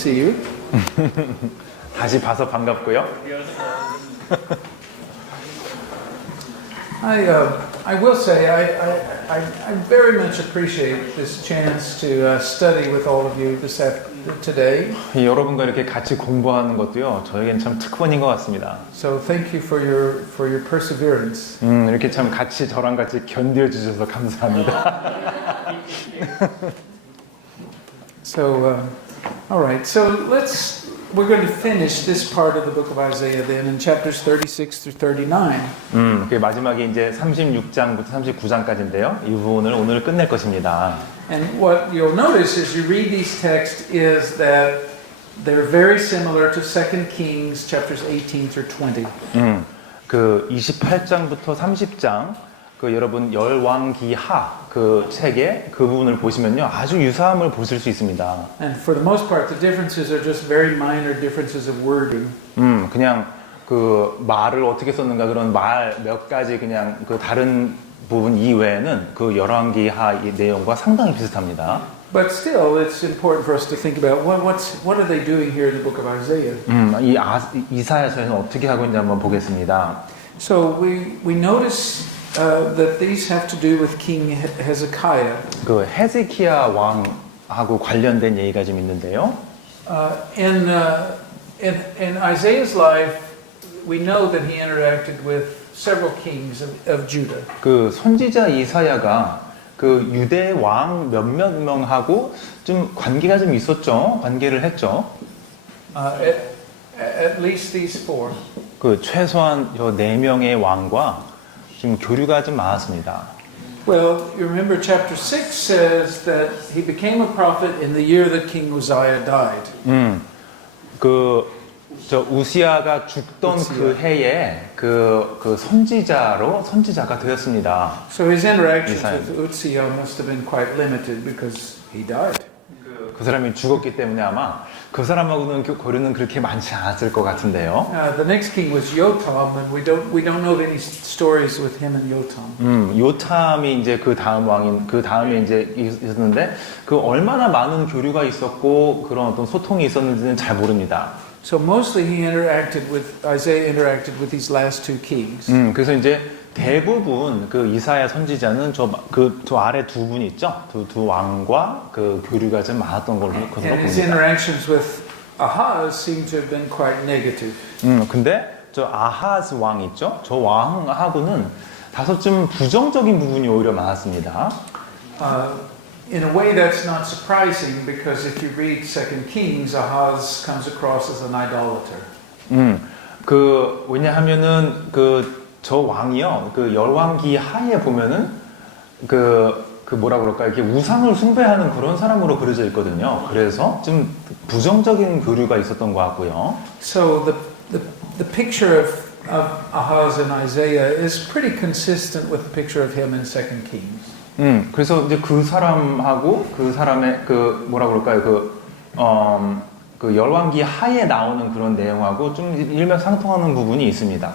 see you. 다시 봐서 반갑고요. I will say I very much appreciate this chance to study with all of you today. 여러분과 이렇게 같이 공부하는 것도요, 저에겐 참 특권인 것 같습니다. So thank you for your perseverance. 이렇게 참 같이 저랑 같이 견뎌 주셔서 감사합니다. So all right. So we're going to finish this part of the book of Isaiah then in chapters 36 through 39. 그 마지막에 이제 36장부터 39장까지인데요. 이 부분을 오늘 끝낼 것입니다. And what you'll notice as you read these texts is that they're very similar to 2 Kings chapters 18 through 20. 그 28장부터 30장 그 여러분 열왕기하 그 책의 그 부분을 보시면요, 아주 유사함을 보실 수 있습니다. And for the most part, the differences are just very minor differences of wording. 그냥 그 말을 어떻게 썼는가 그런 말 몇 가지 그냥 그 다른 부분 이외에는 그 열왕기하 이 내용과 상당히 비슷합니다. But still, it's important for us to think about what are they doing here in the book of Isaiah. 이사야서에는 어떻게 하고 있는지 한번 보겠습니다. So we notice that these have to do with King Hezekiah. 그 헤zekiah 왕하고 관련된 얘기가 좀 있는데요. In Isaiah's life, we know that he interacted with several kings of Judah. 그 선지자 이사야가 그 유대 왕 몇몇 명하고 좀 관계가 좀 있었죠. 관계를 했죠. At least these four. 그 최소한 저 4명의 왕과 지금 교류가 좀 많았습니다. Well, you remember chapter 6 says that he became a prophet in the year that King Uzziah died. 저 우시아가 죽던 그 해에 그 선지자가 되었습니다. So his interactions with Uzziah must have been quite limited because he died. 그 사람이 죽었기 때문에 아마 그 사람하고는 교류는 그렇게 많지 않았을 것 같은데요. The next king was Yotam, and we don't know of any stories with him and Yotam. 요탐이 이제 그 다음에 이제 있었는데 그 얼마나 많은 교류가 있었고 그런 어떤 소통이 있었는지는 잘 모릅니다. So mostly Isaiah interacted with these last two kings. 그래서 이제 대부분 그 이사야 선지자는 저 아래 두 분 있죠? 두 왕과 그 교류가 좀 많았던 걸로 And his 봅니다. interactions with Ahaz seem to have been quite negative. 근데 저 아하스 왕 있죠? 저 왕하고는 다소 좀 부정적인 부분이 오히려 많았습니다. In a way that's not surprising because if you read 2 Kings, Ahaz comes across as an idolater. 왜냐하면은 저 왕이요, 그 열왕기 하에 보면은 뭐라 그럴까, 이렇게 우상을 숭배하는 그런 사람으로 그려져 있거든요. 그래서 좀 부정적인 교류가 있었던 것 같고요. So the picture of Ahaz in Isaiah is pretty consistent with the picture of him in 2 Kings. 그래서 이제 그 사람하고 그 사람의 뭐라 그럴까요, 그 열왕기 하에 나오는 그런 내용하고 좀 일맥상통하는 부분이 있습니다.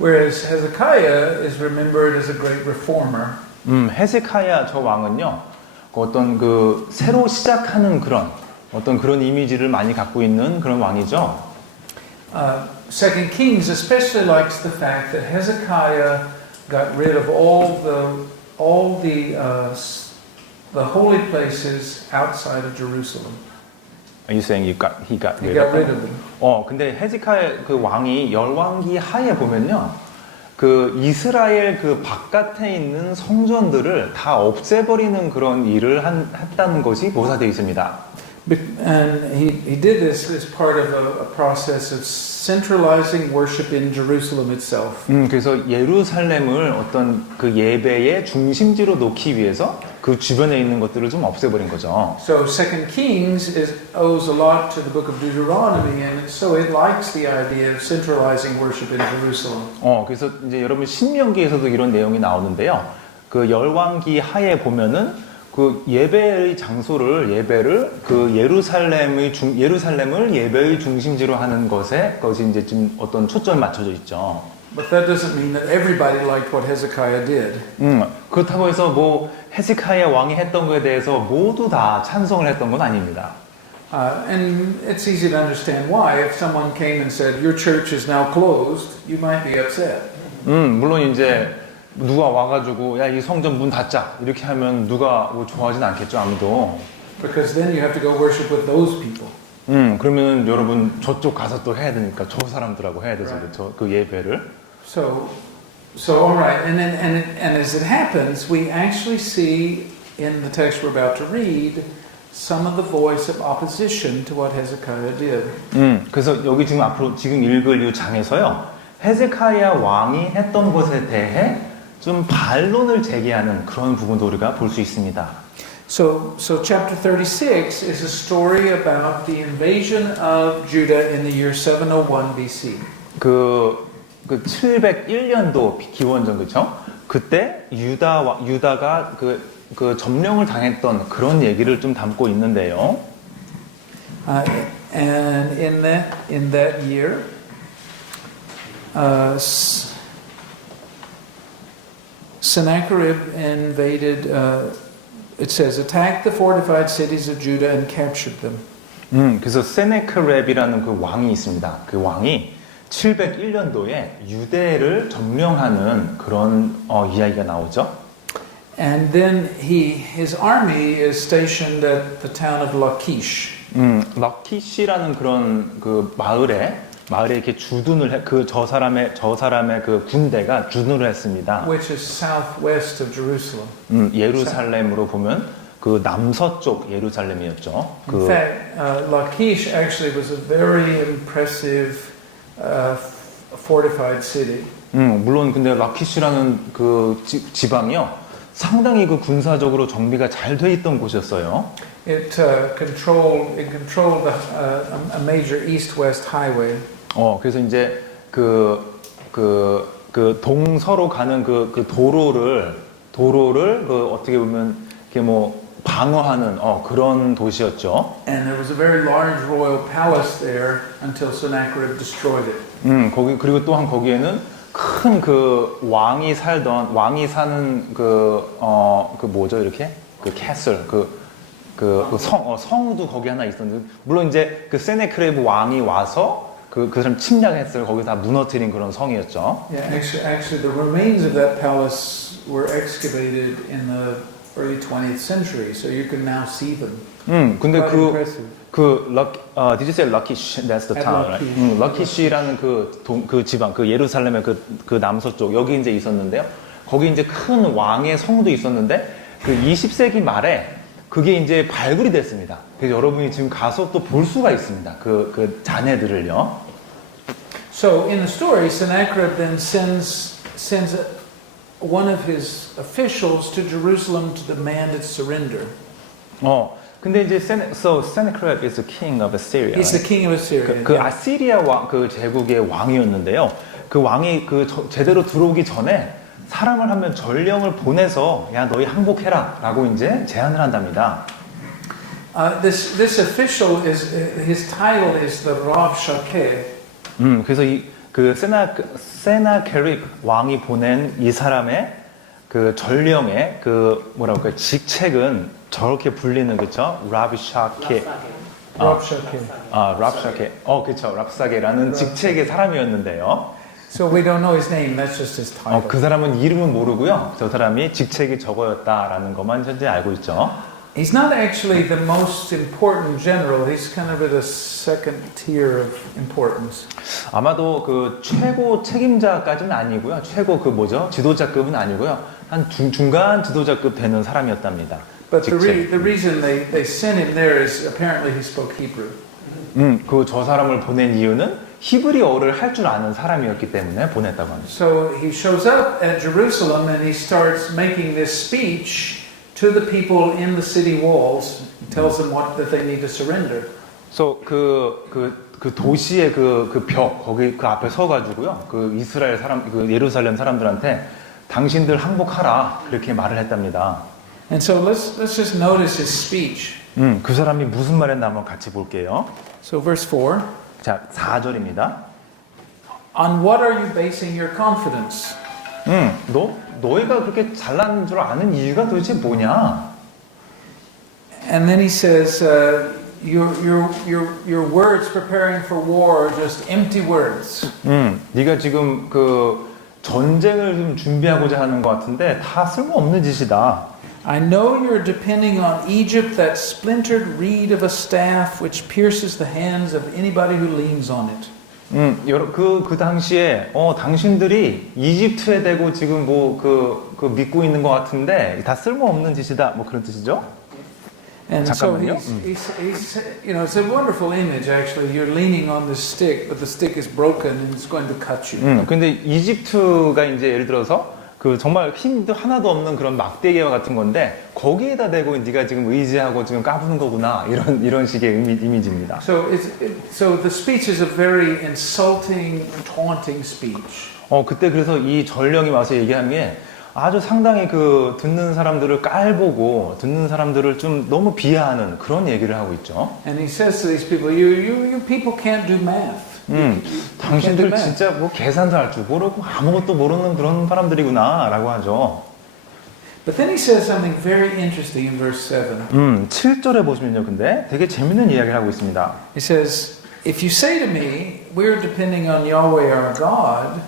Whereas Hezekiah is remembered as a great reformer. 헤세카야 저 왕은요, 어떤 새로 시작하는 그런 이미지를 많이 갖고 있는 그런 왕이죠. 2 Kings especially likes the fact that Hezekiah got rid of all the holy places outside of Jerusalem. Are you saying he got He got rid of them. 근데 헤zekiah 그 왕이 열왕기 하에 보면요, 그 이스라엘 그 바깥에 있는 성전들을 다 없애버리는 그런 일을 했다는 것이 묘사되어 있습니다. And he did this as part of a process of centralizing worship in Jerusalem itself. 그래서 예루살렘을 어떤 그 예배의 중심지로 놓기 위해서 그 주변에 있는 것들을 좀 없애버린 거죠. So 2 Kings owes a lot to the book of Deuteronomy, and so it likes the idea of centralizing worship in Jerusalem. 그래서 이제 여러분 신명기에서도 이런 내용이 나오는데요. 그 열왕기 하에 보면은 그 예배의 예배를 그 예루살렘을 예배의 중심지로 하는 것이 이제 좀 어떤 초점이 맞춰져 있죠. But that doesn't mean that everybody liked what Hezekiah did. 그렇다고 해서 헤세카야 왕이 했던 것에 대해서 모두 다 찬성을 했던 건 아닙니다. And it's easy to understand why. If someone came and said, your church is now closed, you might be upset. 물론 이제 누가 와가지고 야 이 성전 문 닫자 이렇게 하면 누가 뭐 좋아하진 않겠죠 아무도. Because then you have to go worship with those people. 그러면 여러분 저쪽 가서 또 해야 되니까 저 사람들하고 해야 되죠, 그렇죠? 그 예배를. So all right, and as it happens, we actually see in the text we're about to read some of the voice of opposition to what Hezekiah did. 그래서 여기 지금 앞으로 지금 읽을 이 장에서요, 헤zekiah 왕이 했던 것에 대해 좀 반론을 제기하는 그런 부분도 우리가 볼 수 있습니다. So chapter 36 is a story about the invasion of Judah in the year 701 BC. 그 701년도 기원전 그렇죠? 그때 유다가 그 점령을 당했던 그런 얘기를 좀 담고 있는데요. And in that year, Sennacherib invaded. It says, attacked the fortified cities of Judah and captured them. 그래서 세네크렙이라는 그 왕이 있습니다. 그 왕이 701년도에 유대를 점령하는 그런 이야기가 나오죠. And then his army is stationed at the town of Lachish. 라키시라는 그런 그 마을에 이렇게 주둔을 저 사람의 그 군대가 주둔을 했습니다. Which is southwest of Jerusalem. 예루살렘으로 보면 그 남서쪽 예루살렘이었죠. In fact, Lachish actually was a very impressive fortified city. 물론 근데 라키시라는 그 지방이요. 상당히 그 군사적으로 정비가 잘 돼 있던 곳이었어요. It controlled a major east-west highway. 그래서 이제 그 동서로 가는 그 도로를 어떻게 보면 이렇게 뭐 방어하는 그런 도시였죠. And there was a very large royal palace there until Sennacherib destroyed it. 그리고 또한 거기에는 큰 그 왕이 사는 그 뭐죠 이렇게 그 캐슬 성우도 거기 하나 있었는데 물론 이제 그 세네크레브 왕이 와서 그 사람 침략했어요. 거기 다 무너뜨린 그런 성이었죠. Yeah, actually the remains of that palace were excavated in the early 20th century, so you can now see them. 근데 Quite impressive. did you say Lachish? That's the town, right? 라키시라는 그 지방, 그 예루살렘의 그 남서쪽 여기 이제 있었는데요. 거기 이제 큰 왕의 성도 있었는데 그 20세기 말에 그게 이제 발굴이 됐습니다. 그래서 여러분이 지금 가서 또 볼 수가 있습니다. 그 잔해들을요. So in the story, Sennacherib then sends one of his officials to Jerusalem to demand its surrender. 근데 이제 Sennacherib is the king of Assyria. He's the king of Assyria. 그 아시리아 그 제국의 왕이었는데요. 그 왕이 제대로 들어오기 전에 사람을 한 명 전령을 보내서 야 너희 항복해라라고 이제 제안을 한답니다. This official his title is the Rav Shakeh. 그래서 그 세나케립 왕이 보낸 이 사람의 그 전령의 그 뭐라고 할까요? 직책은 저렇게 불리는 그쵸? 라비샤케. Rabshakeh. 랍샤케. 그쵸. 랍사게라는 직책의 사람이었는데요. So we don't know his name. That's just his title. 그 사람은 이름은 모르고요. 저 사람이 직책이 저거였다라는 것만 현재 알고 있죠. He's not actually the most important general. He's kind of at a second tier of importance. 아마도 그 최고 책임자까지는 아니고요. 최고 그 뭐죠? 지도자급은 아니고요. 한 중간 지도자급 되는 사람이었답니다. But the reason they sent him there is apparently he spoke Hebrew. 저 사람을 보낸 이유는 히브리어를 할 줄 아는 사람이었기 때문에 보냈다고 합니다. So he shows up at Jerusalem and he starts making this speech to the people in the city walls. Tells them that they need to surrender. So 그 도시의 그 벽 거기 그 앞에 서 가지고요. 그 이스라엘 사람 그 예루살렘 사람들한테 당신들 항복하라 그렇게 말을 했답니다. And so let's just notice his speech. 그 사람이 무슨 말했나 한번 같이 볼게요. So verse 4. 자, 4절입니다. On what are you basing your confidence? 너희가 그렇게 잘난 줄 아는 이유가 도대체 뭐냐? And then he says, your words preparing for war are just empty words. 네가 지금 그 전쟁을 좀 준비하고자 하는 것 같은데 다 쓸모없는 짓이다. I know you're depending on Egypt, that splintered reed of a staff which pierces the hands of anybody who leans on it. 그 당시에, 당신들이 이집트에 대고 지금 그 믿고 있는 것 같은데 다 쓸모없는 짓이다. 뭐 그런 뜻이죠? And so 잠깐만요. he's, you know, it's a wonderful image actually. You're leaning on this stick, but the stick is broken and it's going to cut you. 근데 이집트가 이제 예를 들어서 그 정말 힘도 하나도 없는 그런 막대기와 같은 건데 거기에다 대고 네가 지금 의지하고 지금 까부는 거구나 이런 식의 이미지입니다. So so the speech is a very insulting, taunting speech. 그때 그래서 이 전령이 와서 얘기한 게 아주 상당히 그 듣는 사람들을 깔보고 듣는 사람들을 좀 너무 비하하는 그런 얘기를 하고 있죠. And he says to these people, you people can't do math. 당신들 진짜 뭐 계산도 할 줄 모르고 아무것도 모르는 그런 사람들이구나라고 하죠. But then he says something very interesting in verse 7. 7절에 보시면요, 근데 되게 재밌는 이야기를 하고 있습니다. He says, if you say to me, we're depending on Yahweh our God,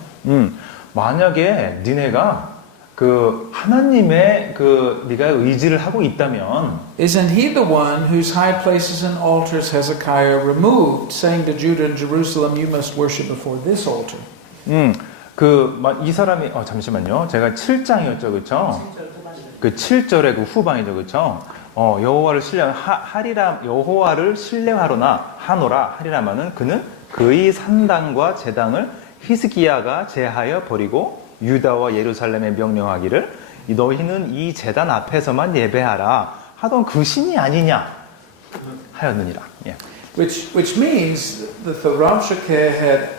만약에 니네가 그 하나님의 그 네가 의지를 하고 있다면 isn't he the one whose high places and altars Hezekiah removed, saying to Judah and Jerusalem, you must worship before this altar? 이 사람이 잠시만요. 제가 7장이었죠, 그렇죠? 그 7절의 그 후반이죠, 그렇죠? 여호와를 신뢰하로나 하노라 하리라마는 그는 그의 산당과 제당을 히스기야가 제하여 버리고 유다와 예루살렘에 명령하기를 너희는 이 제단 앞에서만 예배하라 하던 그 신이 아니냐 하였느니라. 예. Which means that the Rabshakeh had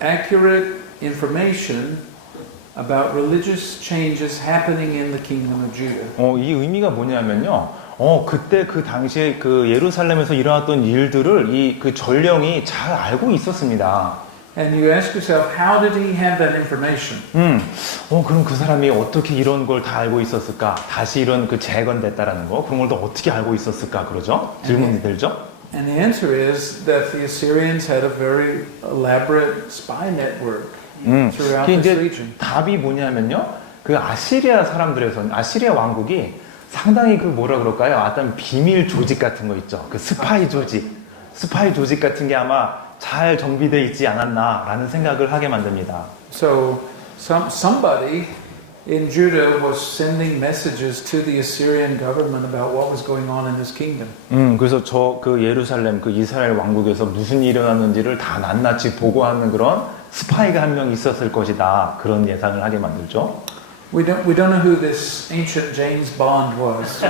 accurate information about religious changes happening in the kingdom of Judah. 이 의미가 뭐냐면요. 그때 그 당시에 그 예루살렘에서 일어났던 일들을 이 그 전령이 잘 알고 있었습니다. And you ask yourself, how did he have that information? 그럼 그 사람이 어떻게 이런 걸 다 알고 있었을까? 다시 이런 그 재건됐다라는 거, 그런 걸 또 어떻게 알고 있었을까? 그러죠? 질문이 들죠? And the answer is that the Assyrians had a very elaborate spy network throughout 그게 this 이제 region. 답이 뭐냐면요. 그 아시리아 사람들에서는, 아시리아 왕국이 상당히 그 뭐라 그럴까요? 어떤 비밀 조직 같은 거 있죠. 그 스파이 조직 같은 게 아마 잘 정비되어 있지 않았나라는 생각을 하게 만듭니다. So somebody in Judah was sending messages to the Assyrian government about what was going on in this kingdom. 그래서 그 예루살렘 그 이스라엘 왕국에서 무슨 일이 일어났는지를 다 낱낱이 보고하는 그런 스파이가 한 명 있었을 것이다. 그런 예상을 하게 만들죠. We don't know who this ancient James Bond was.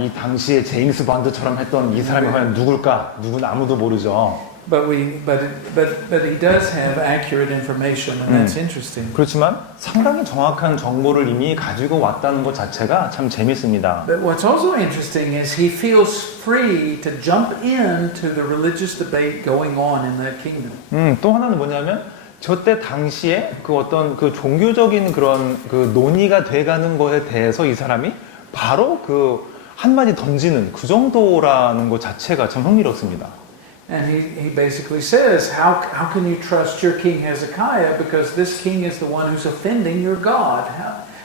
이 당시에 제임스 본드처럼 했던 이 사람이 과연 누굴까? 누군 아무도 모르죠. But he does have accurate information, and that's interesting. 그렇지만 상당히 정확한 정보를 이미 가지고 왔다는 것 자체가 참 재밌습니다. But what's also interesting is he feels free to jump into the religious debate going on in that kingdom. 또 하나는 뭐냐면 저때 당시에 그 어떤 그 종교적인 그런 그 논의가 돼가는 것에 대해서 이 사람이 바로 그 한마디 던지는 그 정도라는 것 자체가 참 흥미롭습니다. And he basically says, how can you trust your king Hezekiah because this king is the one who's offending your God?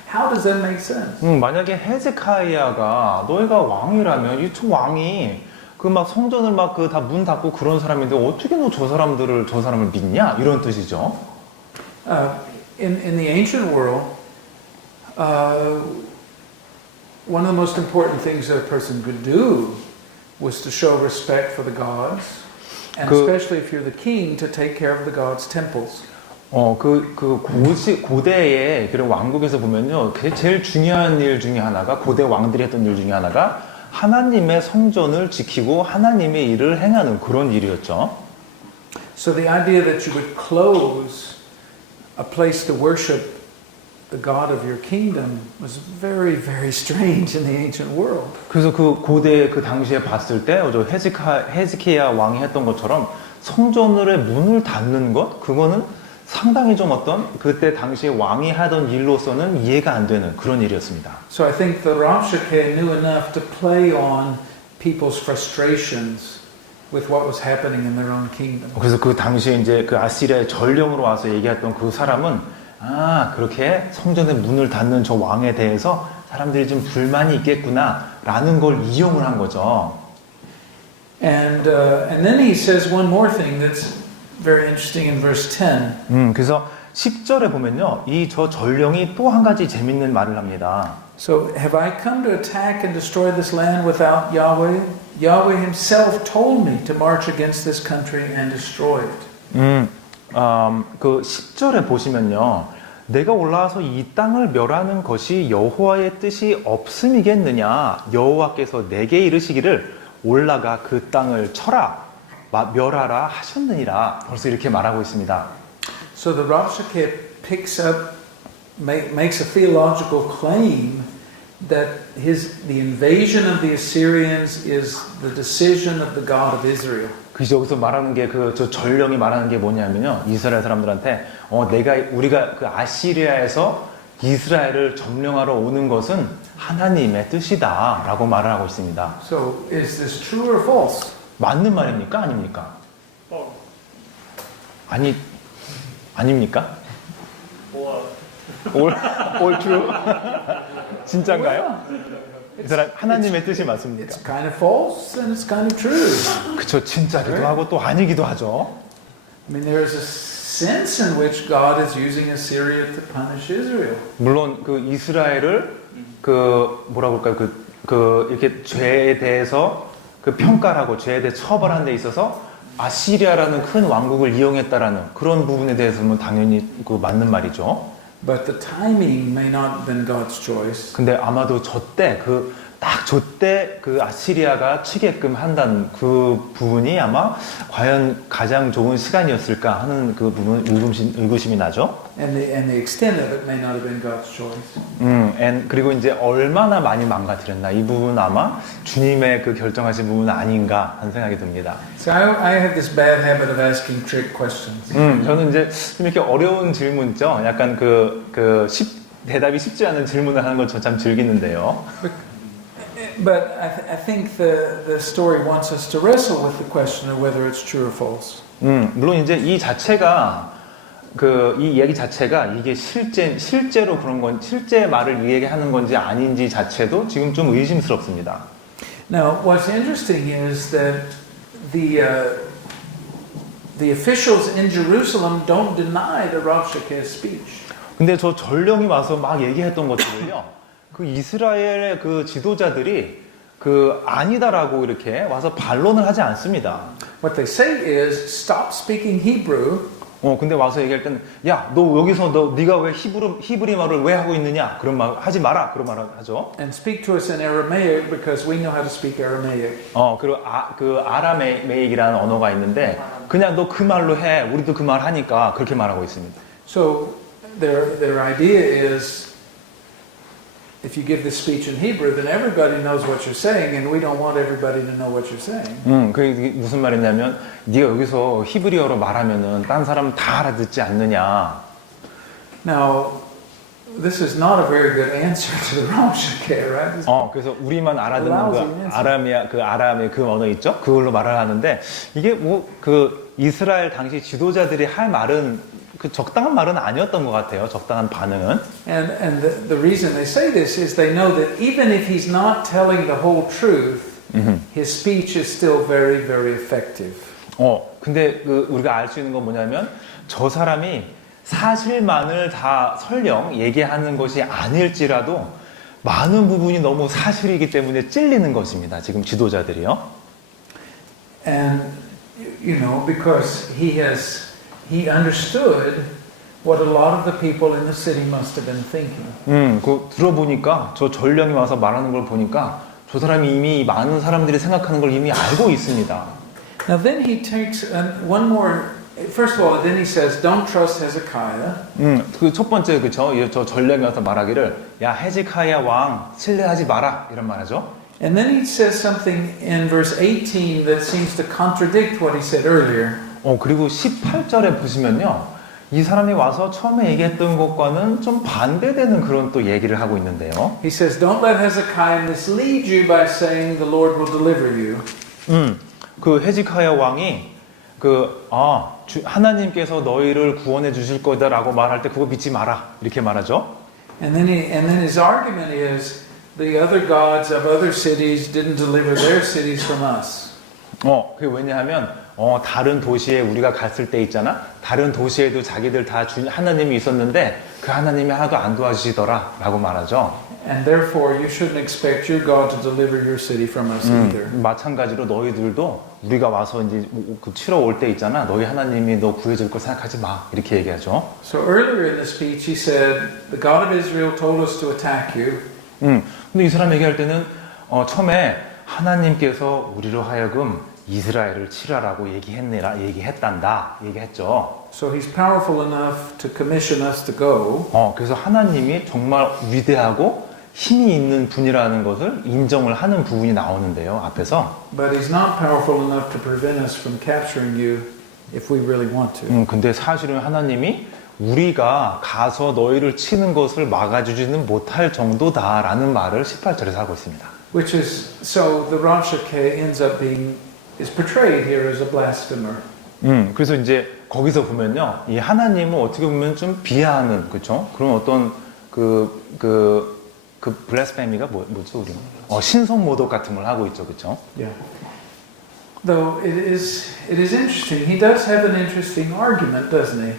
How does that make sense? 만약에 헤zekiah가 너희가 왕이라면 이 왕이 그 막 성전을 막 그 다 문 닫고 그런 사람인데 어떻게 너 저 사람을 믿냐 이런 뜻이죠. In the ancient world, one of the most important things that a person could do was to show respect for the gods. And especially if you're the king, to take care of the gods' temples. 고대의 그런 왕국에서 보면요, 제일 중요한 일 중에 하나가 고대 왕들이 했던 일 중에 하나가 하나님의 성전을 지키고 하나님의 일을 행하는 그런 일이었죠. So the idea that you would close a place to worship the God of your kingdom was very, very strange in the ancient world. 그래서 그 고대 그 당시에 봤을 때 헤즈키야 왕이 했던 것처럼 성전의 문을 닫는 것 그거는 상당히 좀 어떤 그때 당시에 왕이 하던 일로서는 이해가 안 되는 그런 일이었습니다. So I think the Rabshakeh knew enough to play on people's frustrations with what was happening in their own kingdom. 그래서 그 당시에 이제 그 아시리아의 전령으로 와서 얘기했던 그 사람은 그렇게 성전의 문을 닫는 저 왕에 대해서 사람들이 좀 불만이 있겠구나라는 걸 이용을 한 거죠. And then he says one more thing that's very interesting in verse 10. 그래서 10절에 보면요, 이 저 전령이 또 한 가지 재밌는 말을 합니다. So, have I come to attack and destroy this land without Yahweh? Yahweh himself told me to march against this country and destroy it. 그 10절에 보시면요, 내가 올라와서 이 땅을 멸하는 것이 여호와의 뜻이 없음이겠느냐? 여호와께서 내게 이르시기를 올라가 그 땅을 쳐라, 멸하라 하셨느니라. 벌써 이렇게 말하고 있습니다. So the Rabshakeh picks up, makes a theological claim that the invasion of the Assyrians is the decision of the God of Israel. 그래서 여기서 말하는 게 저 전령이 말하는 게 뭐냐면요, 이스라엘 사람들한테 우리가 그 아시리아에서 이스라엘을 점령하러 오는 것은 하나님의 뜻이다라고 말을 하고 있습니다. So is this true or false? 맞는 말입니까, 아닙니까? 아닙니까? All true? 진짜인가요? 이 사람 하나님의 뜻이 맞습니까? It's kind of false and it's kind of true. 그쵸, 진짜기도 하고 또 아니기도 하죠. I mean, there is a sense in which God is using Assyria to punish Israel. 물론 그 이스라엘을 뭐라고 할까요? 이렇게 죄에 대해서 그 평가를 하고 죄에 대해 처벌하는 데 있어서 아시리아라는 큰 왕국을 이용했다라는 그런 부분에 대해서는 당연히 맞는 말이죠. But the timing may not have been God's choice. 근데 아마도 저때 그 아시리아가 치게끔 한다는 그 부분이 아마 과연 가장 좋은 시간이었을까 하는 그 부분 의구심이 나죠. And the extent of it may not have been God's choice. 그리고 이제 얼마나 많이 망가뜨렸나 이 부분은 아마 주님의 그 결정하신 부분은 아닌가 하는 생각이 듭니다. So I have this bad habit of asking trick questions. 저는 이제 좀 이렇게 어려운 질문 있죠. 약간 대답이 쉽지 않은 질문을 하는 걸 저 참 즐기는데요. But I think the story wants us to wrestle with the question of whether it's true or false. 물론 이제 이 자체가 이 얘기 자체가 이게 실제로 그런 건 실제 말을 얘기하는 건지 아닌지 자체도 지금 좀 의심스럽습니다. Now, what's interesting is that the officials in Jerusalem don't deny the Rabshakeh's speech. 근데 저 전령이 와서 막 얘기했던 것들을요, 그 이스라엘의 그 지도자들이 아니다라고 이렇게 와서 반론을 하지 않습니다. What they say is, stop speaking Hebrew. 근데 와서 얘기할 때는, 야, 너 여기서 네가 왜 히브리 말을 왜 하고 있느냐? 그런 말 하지 마라. 그런 말을 하죠. And speak to us in Aramaic because we know how to speak Aramaic. 그리고 그 아람메익이라는 언어가 있는데, 그냥 너 그 말로 해. 우리도 그 말 하니까 그렇게 말하고 있습니다. So their idea is, if you give this speech in Hebrew, then everybody knows what you're saying, and we don't want everybody to know what you're saying. 그게 무슨 말이냐면, 네가 여기서 히브리어로 말하면은 딴 사람 다 알아듣지 않느냐. Now, this is not a very good answer to the Rabshakeh, right? 그래서 우리만 알아듣는 아람의 그 언어 있죠? 그걸로 말을 하는데, 이게 이스라엘 당시 지도자들이 할 말은 적당한 말은 아니었던 것 같아요. 적당한 반응은. And the reason they say this is they know that even if he's not telling the whole truth, his speech is still very, very effective. 근데 우리가 알 수 있는 건 뭐냐면, 저 사람이 사실만을 다 설령 얘기하는 것이 아닐지라도 많은 부분이 너무 사실이기 때문에 찔리는 것입니다. 지금 지도자들이요. And because he understood what a lot of the people in the city must have been thinking. 들어보니까 저 전령이 와서 말하는 걸 보니까 저 사람이 이미 많은 사람들이 생각하는 걸 이미 알고 있습니다. Now then he takes one more. First of all, then he says, "Don't trust Hezekiah." 첫 번째 저 전령이 와서 말하기를, 야 헤zekiah 왕 신뢰하지 마라 이런 말하죠. And then he says something in verse 18 that seems to contradict what he said earlier. 그리고 18절에 보시면요, 이 사람이 와서 처음에 얘기했던 것과는 좀 반대되는 그런 또 얘기를 하고 있는데요. He says, don't let Hezekiah mislead you by saying the Lord will deliver you. 그 헤즈키야 왕이 하나님께서 너희를 구원해 주실 거다라고 말할 때 그거 믿지 마라 이렇게 말하죠. And then his argument is the other gods of other cities didn't deliver their cities from us. 그게 왜냐하면 다른 도시에 우리가 갔을 때 있잖아. 다른 도시에도 자기들 다 하나님이 있었는데 그 하나님이 하나도 안 도와주시더라라고 말하죠. And therefore you shouldn't expect your God to deliver your city from us either. 마찬가지로 너희들도 우리가 와서 이제 그 치러 올 때 있잖아. 너희 하나님이 너 구해줄 걸 생각하지 마. 이렇게 얘기하죠. So earlier in the speech he said, the God of Israel told us to attack you. 근데 이 사람 얘기할 때는 처음에 하나님께서 우리로 하여금 이스라엘을 치라라고 얘기했단다. 얘기했죠. So he's powerful enough to commission us to go. 그래서 하나님이 정말 위대하고 힘이 있는 분이라는 것을 인정을 하는 부분이 나오는데요. 앞에서. But he's not powerful enough to prevent us from capturing you if we really want to. 근데 사실은 하나님이 우리가 가서 너희를 치는 것을 막아주지는 못할 정도다라는 말을 18절에서 하고 있습니다. Which is, so the Rabshakeh is portrayed here as a blasphemer. 그래서 이제 거기서 보면요, 이 하나님은 어떻게 보면 좀 비하하는, 그렇죠? 그런 어떤 그 블라스페미가 뭐죠, 우리는? 신성 모독 같은 걸 하고 있죠, 그렇죠? Yeah. Though it is interesting. He does have an interesting argument, doesn't he?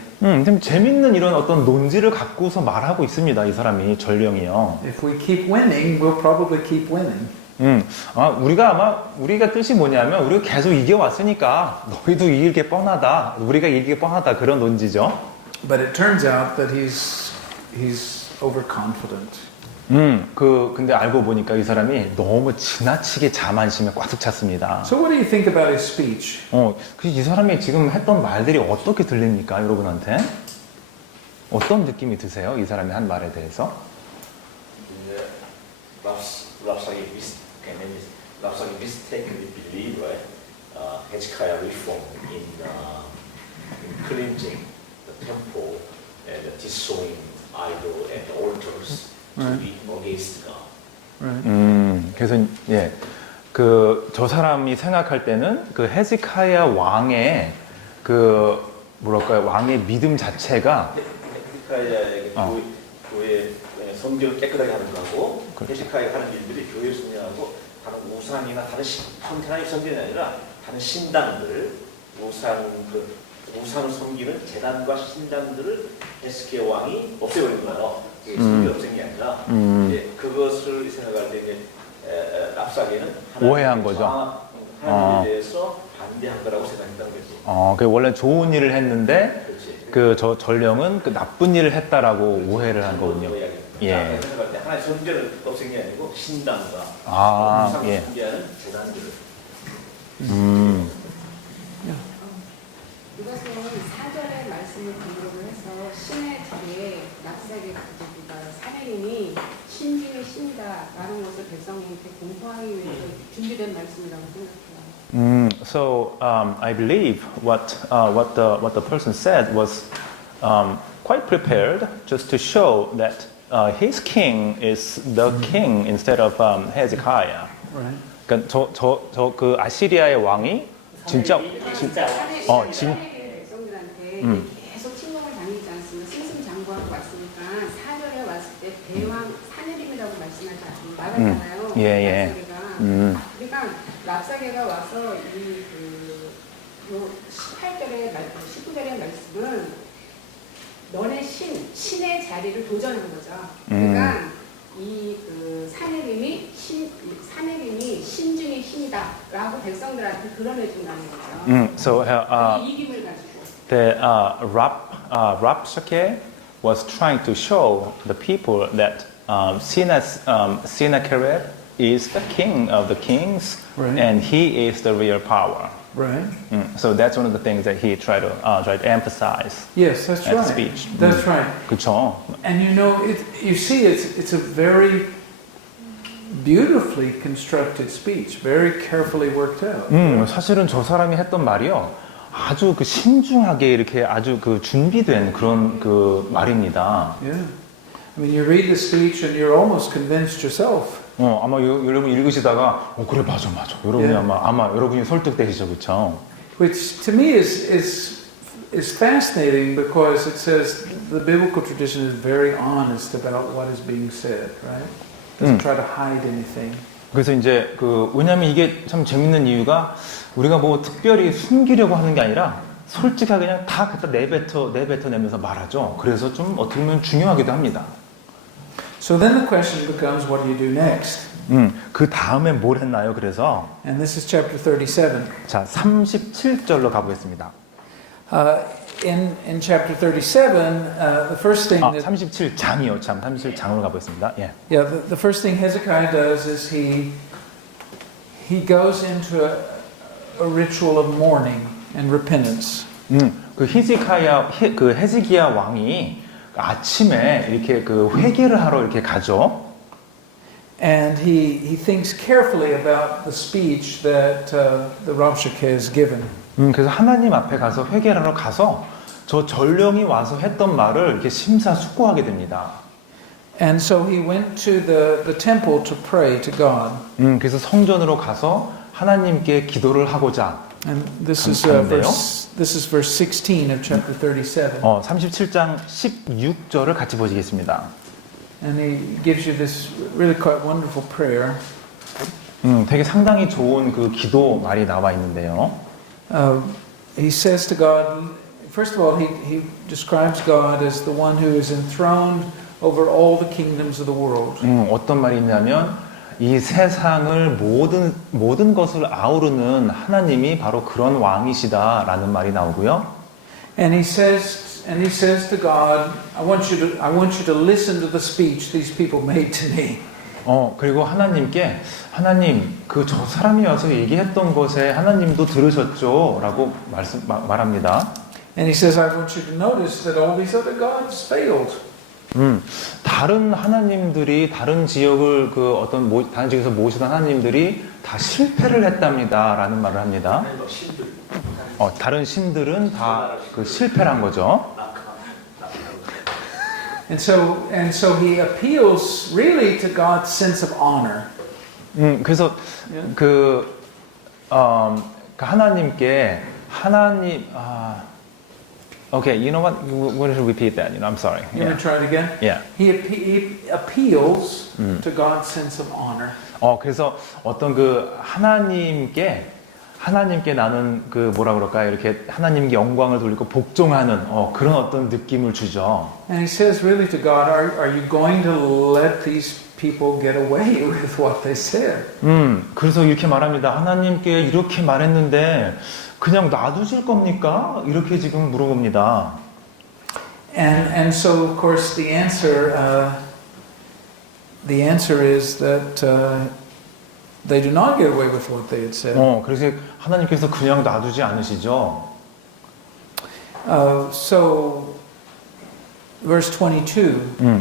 좀 재밌는 이런 어떤 논지를 갖고서 말하고 있습니다, 이 사람이 전령이요. If we keep winning, we'll probably keep winning. 우리가 뜻이 뭐냐면 우리가 계속 이겨왔으니까 너희도 이길 게 뻔하다. 우리가 이길 게 뻔하다. 그런 논지죠. But it turns out that he's overconfident. 근데 알고 보니까 이 사람이 너무 지나치게 자만심에 꽉 찼습니다. So what do you think about his speech? 이 사람이 지금 했던 말들이 어떻게 들립니까, 여러분한테? 어떤 느낌이 드세요? 이 사람이 한 말에 대해서? Lapsaki mistakenly believe, right? Hezekiah reform in cleansing the temple and destroying idol and altars to be against God. Right. 그래서 예, 저 사람이 생각할 때는 그 헤즈키야 왕의 왕의 믿음 자체가 헤즈키야의 교회 성경을 깨끗하게 하는 거하고 헤즈키야가 하는 일들이 교회 성경하고 다른 우상이나 다른 하나님 성경이 아니라 다른 신당들 우상을 섬기는 제단과 신당들을 헤즈키야 왕이 없애버린 거예요. 성경이 없앤 게 아니라 이제 그것을 생각할 때 이제 랍사게는 오해한 거죠. 하나님에 대해서 반대한 거라고 생각했다는 거지. 그 원래 좋은 일을 했는데 저 전령은 나쁜 일을 했다라고 오해를 한 거군요. 예. 생각할 때 하나의 성전을 없앤 게 아니고 신당과 우상을 예. 섬기는 제단들을. 이것은 4절의 말씀을 근거로 해서 신의 자리에 납세하게 사내인이 신중의 신이다라는 것을 백성에게 공포하기 위해서 준비된 말씀이라고 생각해요. So I believe what the person said was quite prepared, just to show that his king is the king instead of Hezekiah. Right. 그러니까 그 아시리아의 왕이 진짜 백성들한테 계속 침공을 당하지 않습니다. 승승장구하고 왔으니까 4절에 왔을 때 대왕 사내림이라고 말하잖아요. 예. 그러니까 랍사게가 와서 이 18절의 19절의 말씀은 너네 신의 자리를 도전한 거죠. 그러니까 이 사내림이 신중의 신이다라고 백성들한테 드러내준다는 거죠. So 이김을 가지고. the Rabshakeh was trying to show the people that Sennacherib is the king of the kings, Right. and he is the real power. Right. So that's one of the things that he tried to emphasize Yes, that's at right. speech. That's right. 그렇죠. And you see, it's a very beautifully constructed speech, very carefully worked out. 사실은 저 사람이 했던 말이요. 아주 그 신중하게 이렇게 아주 그 준비된 그런 그 말입니다. Yeah. I mean, you read the speech and you're almost convinced yourself. 아마 여러분 읽으시다가 그래 맞아. 여러분이 예. 아마 여러분이 설득되시죠, 그렇죠? Which to me is fascinating because it says the biblical tradition is very honest about what is being said, right? Doesn't try to hide anything. 그래서 이제 왜냐하면 이게 참 재밌는 이유가 우리가 뭐 특별히 숨기려고 하는 게 아니라 솔직하게 그냥 다 갖다 내뱉어내면서 말하죠. 그래서 좀 어떻게 보면 중요하기도 합니다. So then the question becomes, what do you do next? 그 다음에 뭘 했나요? 그래서 And this is chapter 37. 자 37절로 가보겠습니다. In chapter 37, the first thing that 37장이요. 참 37장으로 가보겠습니다. 예. yeah, the first thing Hezekiah does is he goes into a ritual of mourning and repentance. 그 헤즈기야 왕이 아침에 이렇게 그 회개를 하러 이렇게 가죠. And he thinks carefully about the speech that the Rabshakeh has given. 그래서 하나님 앞에 가서 회개를 하러 가서 저 전령이 와서 했던 말을 이렇게 심사숙고하게 됩니다. And so he went to the temple to pray to God. 그래서 성전으로 가서 하나님께 기도를 하고자. And this is verse 16 of chapter 37. 37장 16절을 같이 보시겠습니다. And he gives you this really quite wonderful prayer. 되게 상당히 좋은 그 기도 말이 나와 있는데요. He says to God, first of all, he describes God as the one who is enthroned over all the kingdoms of the world. 어떤 말이 있냐면 이 세상을 모든 것을 아우르는 하나님이 바로 그런 왕이시다라는 말이 나오고요. And he says to God, I want you to listen to the speech these people made to me. 그리고 하나님께 하나님 저 사람이 와서 얘기했던 것에 하나님도 들으셨죠라고 말합니다. And he says, I want you to notice that all these other gods failed. 다른 하나님들이 다른 지역을 다른 지역에서 모시던 하나님들이 다 실패를 했답니다라는 말을 합니다. 다른 신들은 다 실패를 한 거죠. And so he appeals really to God's sense of honor. 그래서 하나님께 Okay, you know what? We'll repeat that. I'm sorry. You want to try it again? Yeah. He appeals to God's sense of honor. 그래서 어떤 하나님께 나는 뭐라 그럴까요? 이렇게 하나님께 영광을 돌리고 복종하는 그런 어떤 느낌을 주죠. And he says really to God, are you going to let these people get away with what they said? 그래서 이렇게 말합니다. 하나님께 이렇게 말했는데 그냥 놔두실 겁니까? 이렇게 지금 물어봅니다. And so of course the answer is that they do not get away with what they had said. 그래서 하나님께서 그냥 놔두지 않으시죠. So verse 22.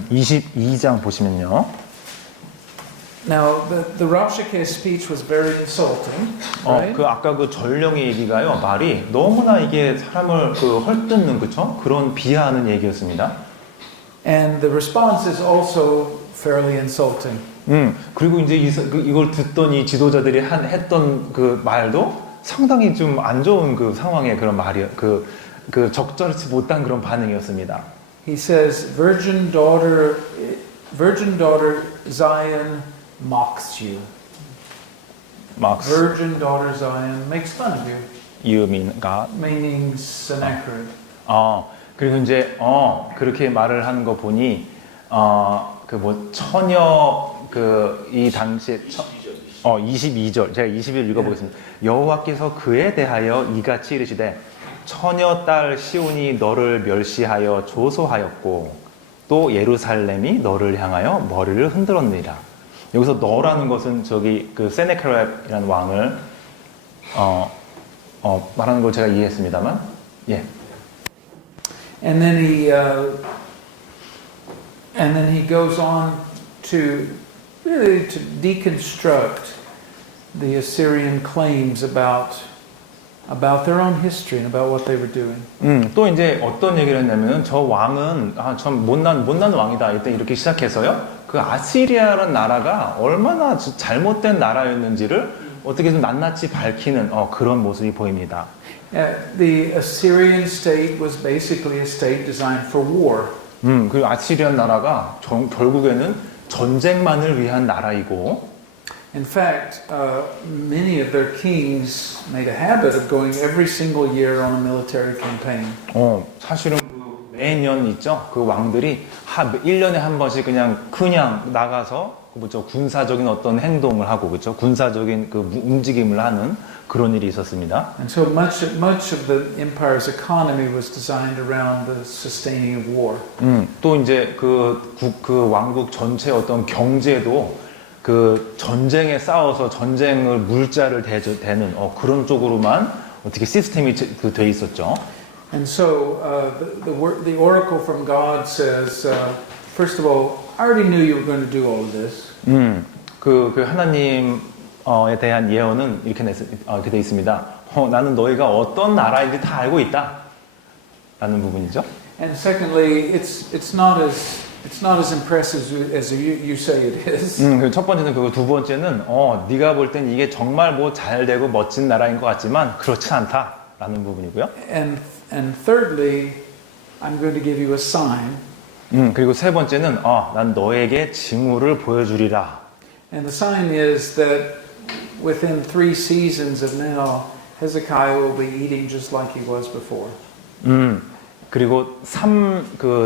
22장 보시면요. Now the Rabshakeh speech was very insulting. Right? 아까 전령의 얘기가요. 말이 너무나 이게 사람을 헐뜯는 그런 비하하는 얘기였습니다. And the response is also fairly insulting. 그리고 이제 이걸 듣더니 지도자들이 했던 말도 상당히 좀 안 좋은 상황의 그런 말이 적절치 못한 그런 반응이었습니다. He says, virgin daughter Zion mocks you. Mocks. Virgin daughter Zion makes fun of you. You mean God? Meaning Sennacherib. 그리고 이제 그렇게 말을 하는 거 보니 처녀 이 당시에 22절 제가 21절 읽어보겠습니다. 여호와께서 그에 대하여 이같이 이르시되 처녀 딸 시온이 너를 멸시하여 조소하였고 또 예루살렘이 너를 향하여 머리를 흔들었느니라. 여기서 너라는 것은 세네케렙이라는 왕을 말하는 걸 제가 이해했습니다만 예. And then he goes on to really to deconstruct the Assyrian claims about about their own history and about what they were doing. 또 이제 어떤 얘기를 했냐면 저 왕은 참 못난 왕이다. 일단 이렇게 시작해서요. 그 아시리아라는 나라가 얼마나 잘못된 나라였는지를 어떻게 좀 낱낱이 밝히는 그런 모습이 보입니다. The Assyrian state was basically a state designed for war. 그리고 아시리아 나라가 결국에는 전쟁만을 위한 나라이고, In fact, many of their kings made a habit of going every single year on a military campaign. 사실은 그 매년 있죠. 그 왕들이 1년에 한 번씩 그냥 나가서 군사적인 어떤 행동을 하고, 그렇죠? 군사적인 그 움직임을 하는 그런 일이 있었습니다. And so much of the empire's economy was designed around the sustaining of war. 또 이제 그 왕국 전체 어떤 경제도 그 전쟁에 싸워서 전쟁을 물자를 대는 그런 쪽으로만 어떻게 시스템이 돼 있었죠. And so the oracle from God says, first of all, I already knew you were going to do all of this. 그 하나님에 대한 예언은 이렇게 돼 있습니다. 나는 너희가 어떤 나라인지 다 알고 있다. 라는 부분이죠. And secondly, it's not as impressive as you say it is. 첫 번째는 그거, 두 번째는 네가 볼 땐 이게 정말 뭐 잘 되고 멋진 나라인 것 같지만 그렇지 않다라는 부분이고요. And thirdly, I'm going to give you a sign. 그리고 세 번째는 난 너에게 징후를 보여주리라. And the sign is that within 3 seasons of now, Hezekiah will be eating just like he was before. 그리고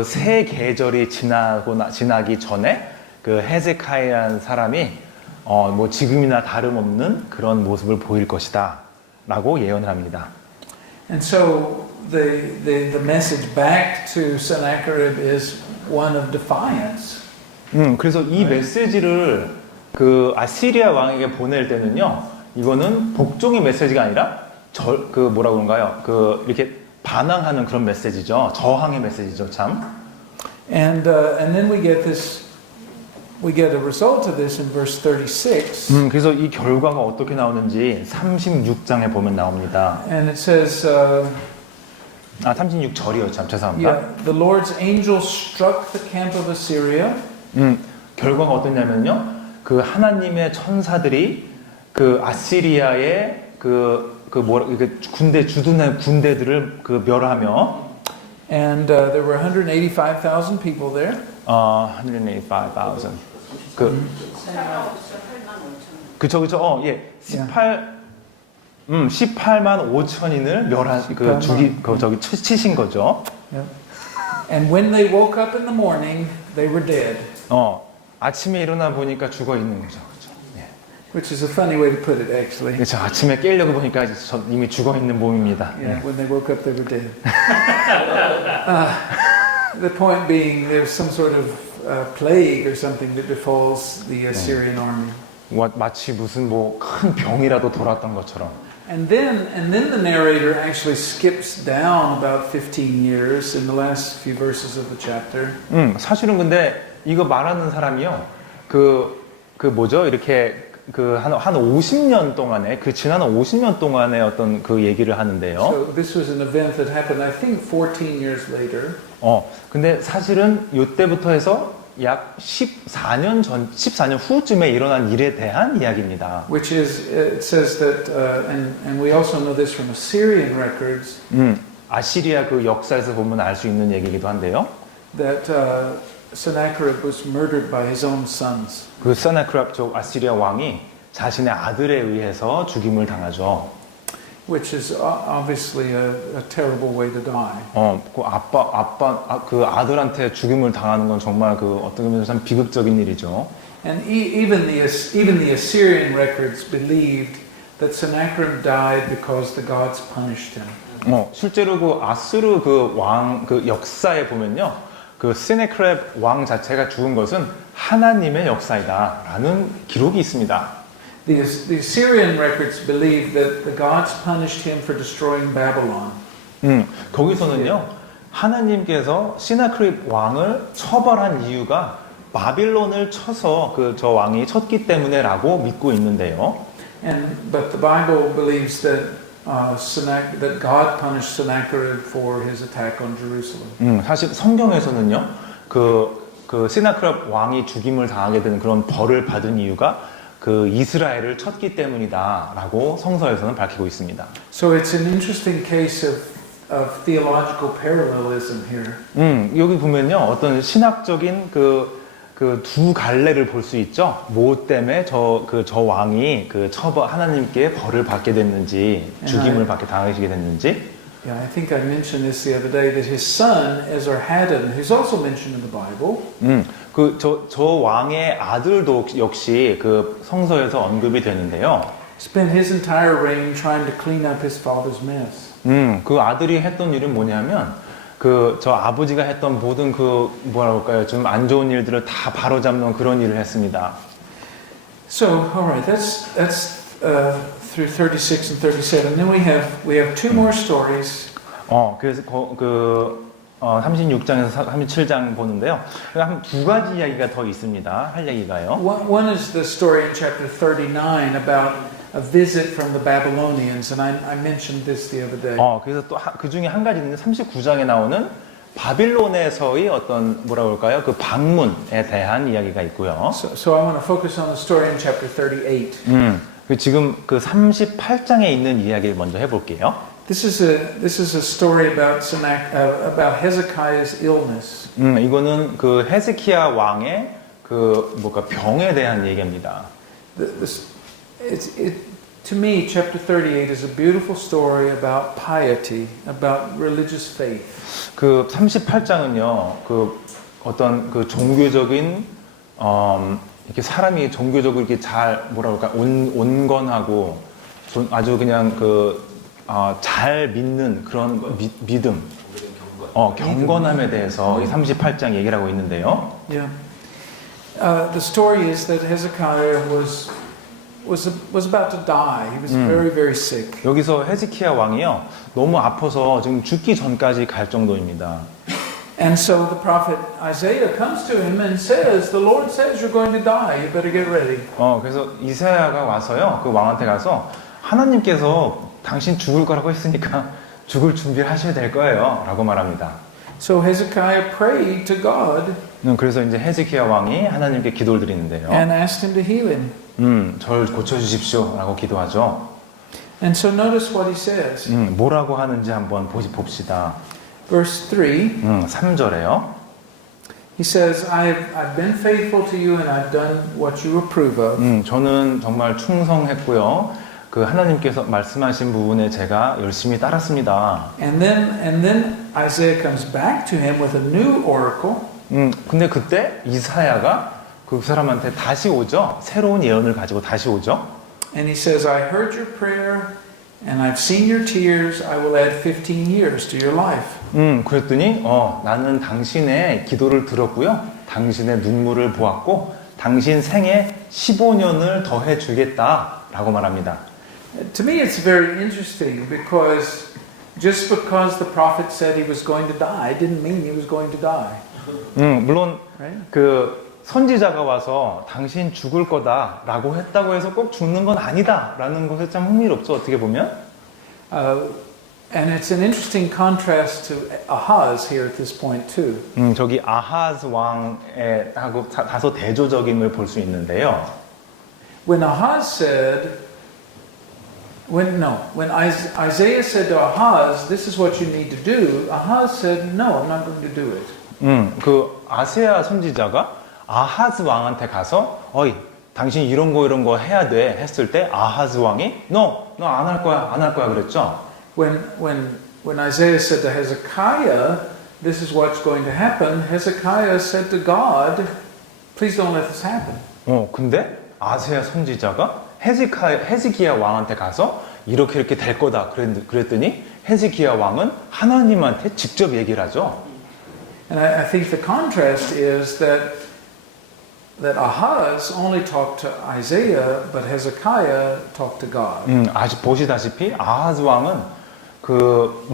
세 계절이 지나기 전에 그 헤zekiah라는 사람이 뭐 지금이나 다름없는 그런 모습을 보일 것이다라고 예언을 합니다. And so the message back to Sennacherib is one of defiance. 그래서 이 메시지를 그 아시리아 왕에게 보낼 때는요, 이거는 복종의 메시지가 아니라 뭐라 그런가요? 이렇게 반항하는 그런 메시지죠. 저항의 메시지죠, 참. And then we get a result of this in verse 36. 그래서 이 결과가 어떻게 나오는지 36장에 보면 나옵니다. And it says, 36절이요, 참 죄송합니다. yeah, the Lord's angel struck the camp of Assyria. 결과가 어떠냐면요, 그 하나님의 천사들이 그 아시리아의 주둔한 군대들을 멸하며, And there were 185,000 people there. 185,000. 그쵸. 예. 18만 5천인을 치신 거죠. Yeah. And when they woke up in the morning, they were dead. 아침에 일어나 보니까 죽어 있는 거죠. Which is a funny way to put it, actually. 그렇죠. 아침에 깨려고 보니까 이미 죽어 있는 몸입니다. Yeah, when they woke up, they were dead. The point being, there's some sort of plague or something that befalls the Assyrian army. 마치 무슨 뭐 큰 병이라도 돌았던 것처럼. And then the narrator actually skips down about 15 years in the last few verses of the chapter. 사실은 근데 이거 말하는 사람이요, 뭐죠? 이렇게 한 50년 동안에 지난 50년 동안의 어떤 그 얘기를 하는데요. So this was an event that happened, I think, 14 years later. 근데 사실은 이때부터 해서 약 14년 후쯤에 일어난 일에 대한 이야기입니다. Which is, it says that, and we also know this from Assyrian records. 아시리아 그 역사에서 보면 알 수 있는 얘기이기도 한데요. That Sennacherib was murdered by his own sons. 그 세나크랍 쪽 아시리아 왕이 자신의 아들에 의해서 죽임을 당하죠. Which is obviously a terrible way to die. 그 아들한테 죽임을 당하는 건 정말 어떻게 보면 참 비극적인 일이죠. And even the Assyrian records believed that Sennacherib died because the gods punished him. 실제로 그 아수르 왕 역사에 보면요, 그 세네크렙 왕 자체가 죽은 것은 하나님의 역사이다라는 기록이 있습니다. The Assyrian records believe that the gods punished him for destroying Babylon. 거기서는요, 하나님께서 시나크립 왕을 처벌한 이유가 바빌론을 쳐서 저 왕이 쳤기 때문에라고 믿고 있는데요. But the Bible believes that that God punished Sennacherib for his attack on Jerusalem. 사실 성경에서는요, 그 시나크랍 왕이 죽임을 당하게 되는 그런 벌을 받은 이유가 그 이스라엘을 쳤기 때문이다라고 성서에서는 밝히고 있습니다. So it's an interesting case of theological parallelism here. 여기 보면요, 어떤 신학적인 그 두 갈래를 볼 수 있죠. 뭐 때문에 저 왕이 하나님께 벌을 받게 됐는지, 죽임을 받게 당하시게 됐는지. Yeah, I think I mentioned this the other day that his son Esarhaddon, who's also mentioned in the Bible, 저 왕의 아들도 역시 그 성서에서 언급이 되는데요. spent his entire reign trying to clean up his father's mess. 그 아들이 했던 일은 뭐냐면 저 아버지가 했던 모든 뭐랄까요, 좀 안 좋은 일들을 다 바로잡는 그런 일을 했습니다. So, all right, that's through 36 and 37. Then we have two more stories. 그래서 36장에서 37장 보는데요. 한 두 가지 이야기가 더 있습니다. 할 얘기가요. One is the story in chapter 39 about a visit from the Babylonians, and I mentioned this the other day. 그래서 또 그 중에 한 가지는 39장에 나오는 바빌론에서의 어떤 뭐라고 할까요? 그 방문에 대한 이야기가 있고요. So I want to focus on the story in chapter 38. 지금 그 38장에 있는 이야기를 먼저 해볼게요. This is a story about about Hezekiah's illness. 이거는 그 헤스키야 왕의 병에 대한 얘기입니다. To me, chapter 38 is a beautiful story about piety, about religious faith. 그 38장은요, 어떤 종교적인 이렇게 사람이 종교적으로 이렇게 잘 뭐랄까 온건하고 아주 그냥 잘 믿는 그런 믿음, 경건함에 대해서 이 38장 얘기를 하고 있는데요. Yeah. The story is that Hezekiah was about to die. He was very, very sick. 여기서 헤즈키야 왕이요, 너무 아파서 지금 죽기 전까지 갈 정도입니다. And so the prophet Isaiah comes to him and says, "The Lord says you're going to die. You better get ready." 그래서 이사야가 와서요, 그 왕한테 가서 하나님께서 당신 죽을 거라고 했으니까 죽을 준비를 하셔야 될 거예요, 라고 말합니다. So Hezekiah prayed to God 그래서 이제 헤즈키야 왕이 하나님께 기도를 드리는데요. and asked him to heal him. 절 고쳐주십시오, 라고 기도하죠. And so notice what he says. 뭐라고 하는지 한번 봅시다. Verse 3. 3절에요. He says, I've been faithful to you and I've done what you approve of. 저는 정말 충성했고요. 그 하나님께서 말씀하신 부분에 제가 열심히 따랐습니다. And then Isaiah comes back to him with a new oracle. 근데 그때 이사야가 그 사람한테 다시 오죠. 새로운 예언을 가지고 다시 오죠. And he says, I heard your prayer and I've seen your tears. I will add 15 years to your life. 그랬더니 나는 당신의 기도를 들었고요. 당신의 눈물을 보았고 당신 생에 15년을 더해 주겠다라고 말합니다. To me it's very interesting because just because the prophet said he was going to die didn't mean he was going to die. 물론 Right? 그 선지자가 와서 당신 죽을 거다라고 했다고 해서 꼭 죽는 건 아니다라는 것이 참 흥미롭죠. 어떻게 보면. And it's an interesting contrast to Ahaz here at this point too. 저기 아하즈 왕의 하고 다소 대조적임을 볼 수 있는데요. When Ahaz said, when Isaiah said to Ahaz, this is what you need to do, Ahaz said, no, I'm not going to do it. 그 아세야 선지자가 아하즈 왕한테 가서 당신 이런 거 해야 돼 했을 때 아하즈 왕이 너 안 할 거야 그랬죠. When Isaiah said to Hezekiah, this is what's going to happen, Hezekiah said to God, please don't let this happen. 근데 아세야 선지자가 헤즈키야 왕한테 가서 이렇게 될 거다 그랬더니 헤즈키야 왕은 하나님한테 직접 얘기를 하죠. And I think the contrast is that Ahaz only talked to Isaiah, but Hezekiah talked to God. 아직 보시다시피 아하즈 왕은 그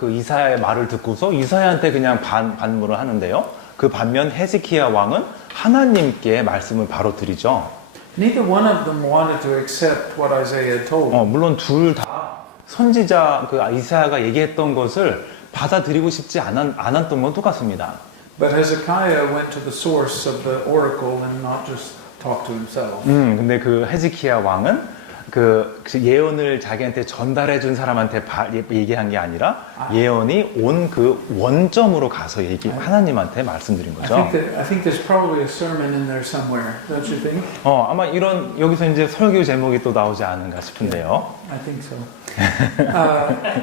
이사야의 말을 듣고서 이사야한테 그냥 반문을 하는데요. 그 반면 헤즈키야 왕은 하나님께 말씀을 바로 드리죠. Neither one of them wanted to accept what Isaiah had told them. 물론 둘 다 선지자 그 이사야가 얘기했던 것을 받아들이고 싶지 않았던 건 똑같습니다. But Hezekiah went to the source of the oracle and not just talked to himself. 근데 그 헤즈키야 왕은 그 예언을 자기한테 전달해 준 사람한테 얘기한 게 아니라 예언이 온 그 원점으로 가서 하나님한테 말씀드린 거죠. I think there's probably a sermon in there somewhere, don't you think? 아마 이런 여기서 이제 설교 제목이 또 나오지 않은가 싶은데요. I think so.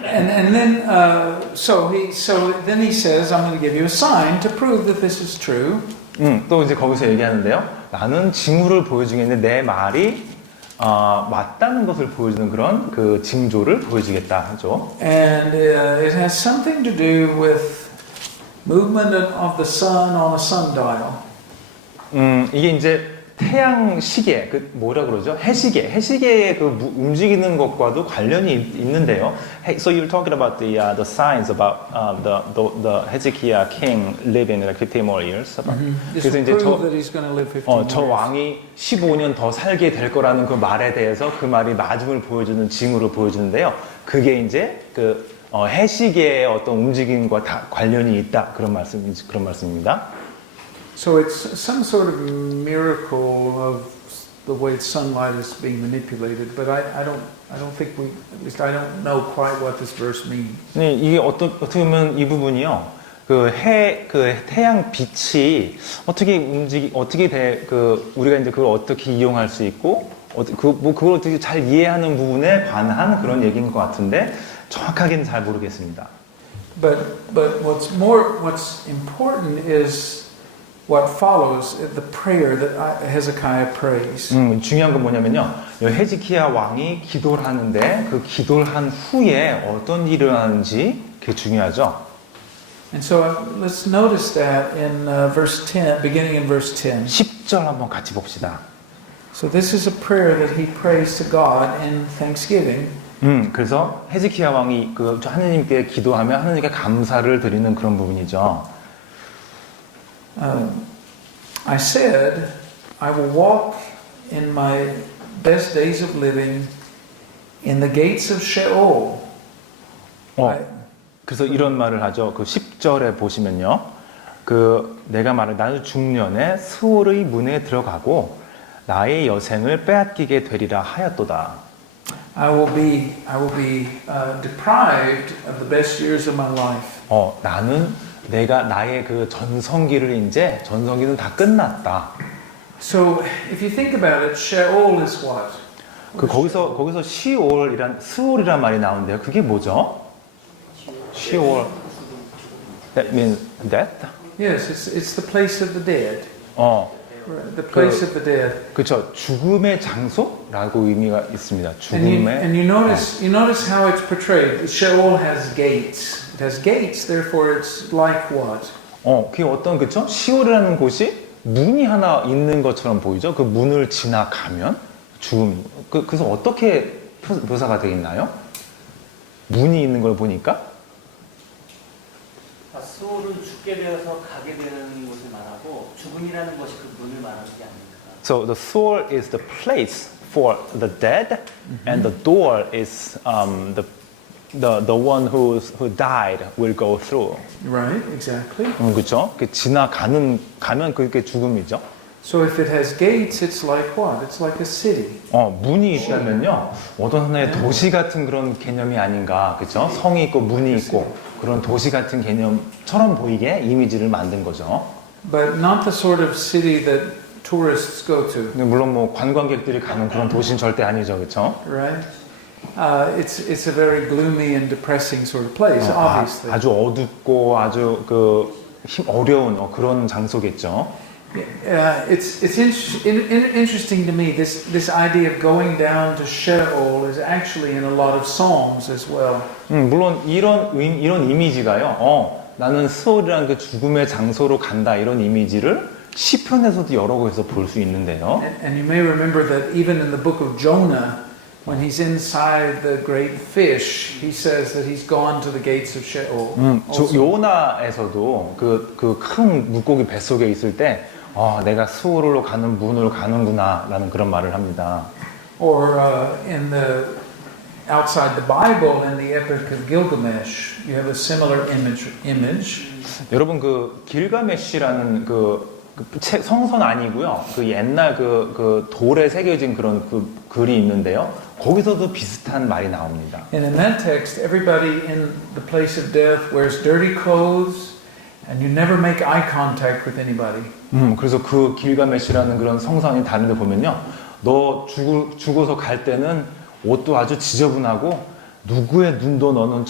And then so then he says, I'm going to give you a sign to prove that this is true. 또 이제 거기서 얘기하는데요. 나는 징후를 보여주겠는데 내 말이 맞다는 것을 보여주는 그런 그 징조를 보여주겠다 하죠. And it has something to do with movement of the sun on a sundial. 이게 이제 태양 시계, 그 뭐라 그러죠? 해시계의 그 움직이는 것과도 관련이 있는데요. So you're talking about the signs about the Hezekiah king living like 50 more years. This will prove that he's going to live 50 more 저 years. 왕이 15년 더 살게 될 거라는 그 말에 대해서 그 말이 맞음을 보여주는 징후를 보여주는데요. 그게 이제 그 해시계의 어떤 움직임과 다 관련이 있다 그런 말씀입니다. So it's some sort of miracle of the way sunlight is being manipulated, but I don't think at least I don't know quite what this verse means. 네, 이게 어떻게 보면 이 부분이요. 그 태양 빛이 우리가 이제 그걸 어떻게 이용할 수 있고, 그걸 어떻게 잘 이해하는 부분에 관한 그런 얘기인 것 같은데, 정확하게는 잘 모르겠습니다. But what's important is what follows, the prayer that Hezekiah prays. 중요한 건 뭐냐면요. 헤즈키야 왕이 기도를 하는데 그 기도를 한 후에 어떤 일을 하는지 그게 중요하죠. And so let's notice that in verse 10, beginning in verse 10. 10절 한번 같이 봅시다. So this is a prayer that he prays to God in thanksgiving. 그래서 헤즈키야 왕이 그 하느님께 기도하며 하느님께 감사를 드리는 그런 부분이죠. I said, I will walk in my best days of living in the gates of Sheol. 그래서 이런 말을 하죠. 그 10절에 보시면요. 내가 말을 나는 중년에 스올의 문에 들어가고 나의 여생을 빼앗기게 되리라 하였도다. I will be deprived of the best years of my life. 나는 내가 나의 그 전성기는 다 끝났다. So if you think about it, Sheol is what? 거기서 스올이란 말이 나오는데요. 그게 뭐죠? Sheol. That means death? Yes, it's the place of the dead. The place of the dead. 그렇죠. 죽음의 장소라고 의미가 있습니다. And you notice how it's portrayed. Sheol has gates. It has gates, therefore it's like what? 그게 어떤 그쵸? 시올이라는 곳이 문이 하나 있는 것처럼 보이죠. 그 문을 지나가면 죽음. 그래서 어떻게 묘사가 되어 있나요? 문이 있는 걸 보니까 스올은 죽게 되어서 가게 되는 곳을 말하고 죽음이라는 것이 그 문을 말하는 게 아닙니까? So the Sheol is the place for the dead, and the door is the one who died will go through. Right, exactly. 그렇죠? 가면 그게 죽음이죠. So if it has gates, it's like what? It's like a city. 문이 있다면요, 어떤 하나의 도시 같은 그런 개념이 아닌가, 그렇죠? 성이 있고 문이 있고 그런 도시 같은 개념처럼 보이게 이미지를 만든 거죠. But not the sort of city that tourists go to. 물론 뭐 관광객들이 가는 그런 도시는 절대 아니죠, 그렇죠? Right. It's a very gloomy and depressing sort of place, obviously. 아주 어둡고 아주 어려운 그런 장소겠죠. It's interesting to me. This idea of going down to Sheol is actually in a lot of psalms as well. 물론 이런 이미지가요. 나는 스올이라는 그 죽음의 장소로 간다 이런 이미지를 시편에서도 여러 곳에서 볼 수 있는데요. And you may remember that even in the book of Jonah, when he's inside the great fish, he says that he's gone to the gates of Sheol. 요나에서도 그 큰 물고기 뱃속에 있을 때 내가 스올로 가는 문으로 가는구나라는 그런 말을 합니다. Or in the outside the Bible, in the Epic of Gilgamesh, you have a similar image. 여러분 그 길가메시라는 책 성서는 아니고요. 그 옛날 그 돌에 새겨진 그런 그 글이 있는데요. 거기서도 비슷한 말이 나옵니다. And in that text, everybody in the place of death wears dirty clothes, and you never make eye contact with anybody. 그래서 그 길가메시라는 그런 성서에 다른데 보면요. 너 죽어서 갈 때는 옷도 아주 지저분하고 누구의 눈도 너는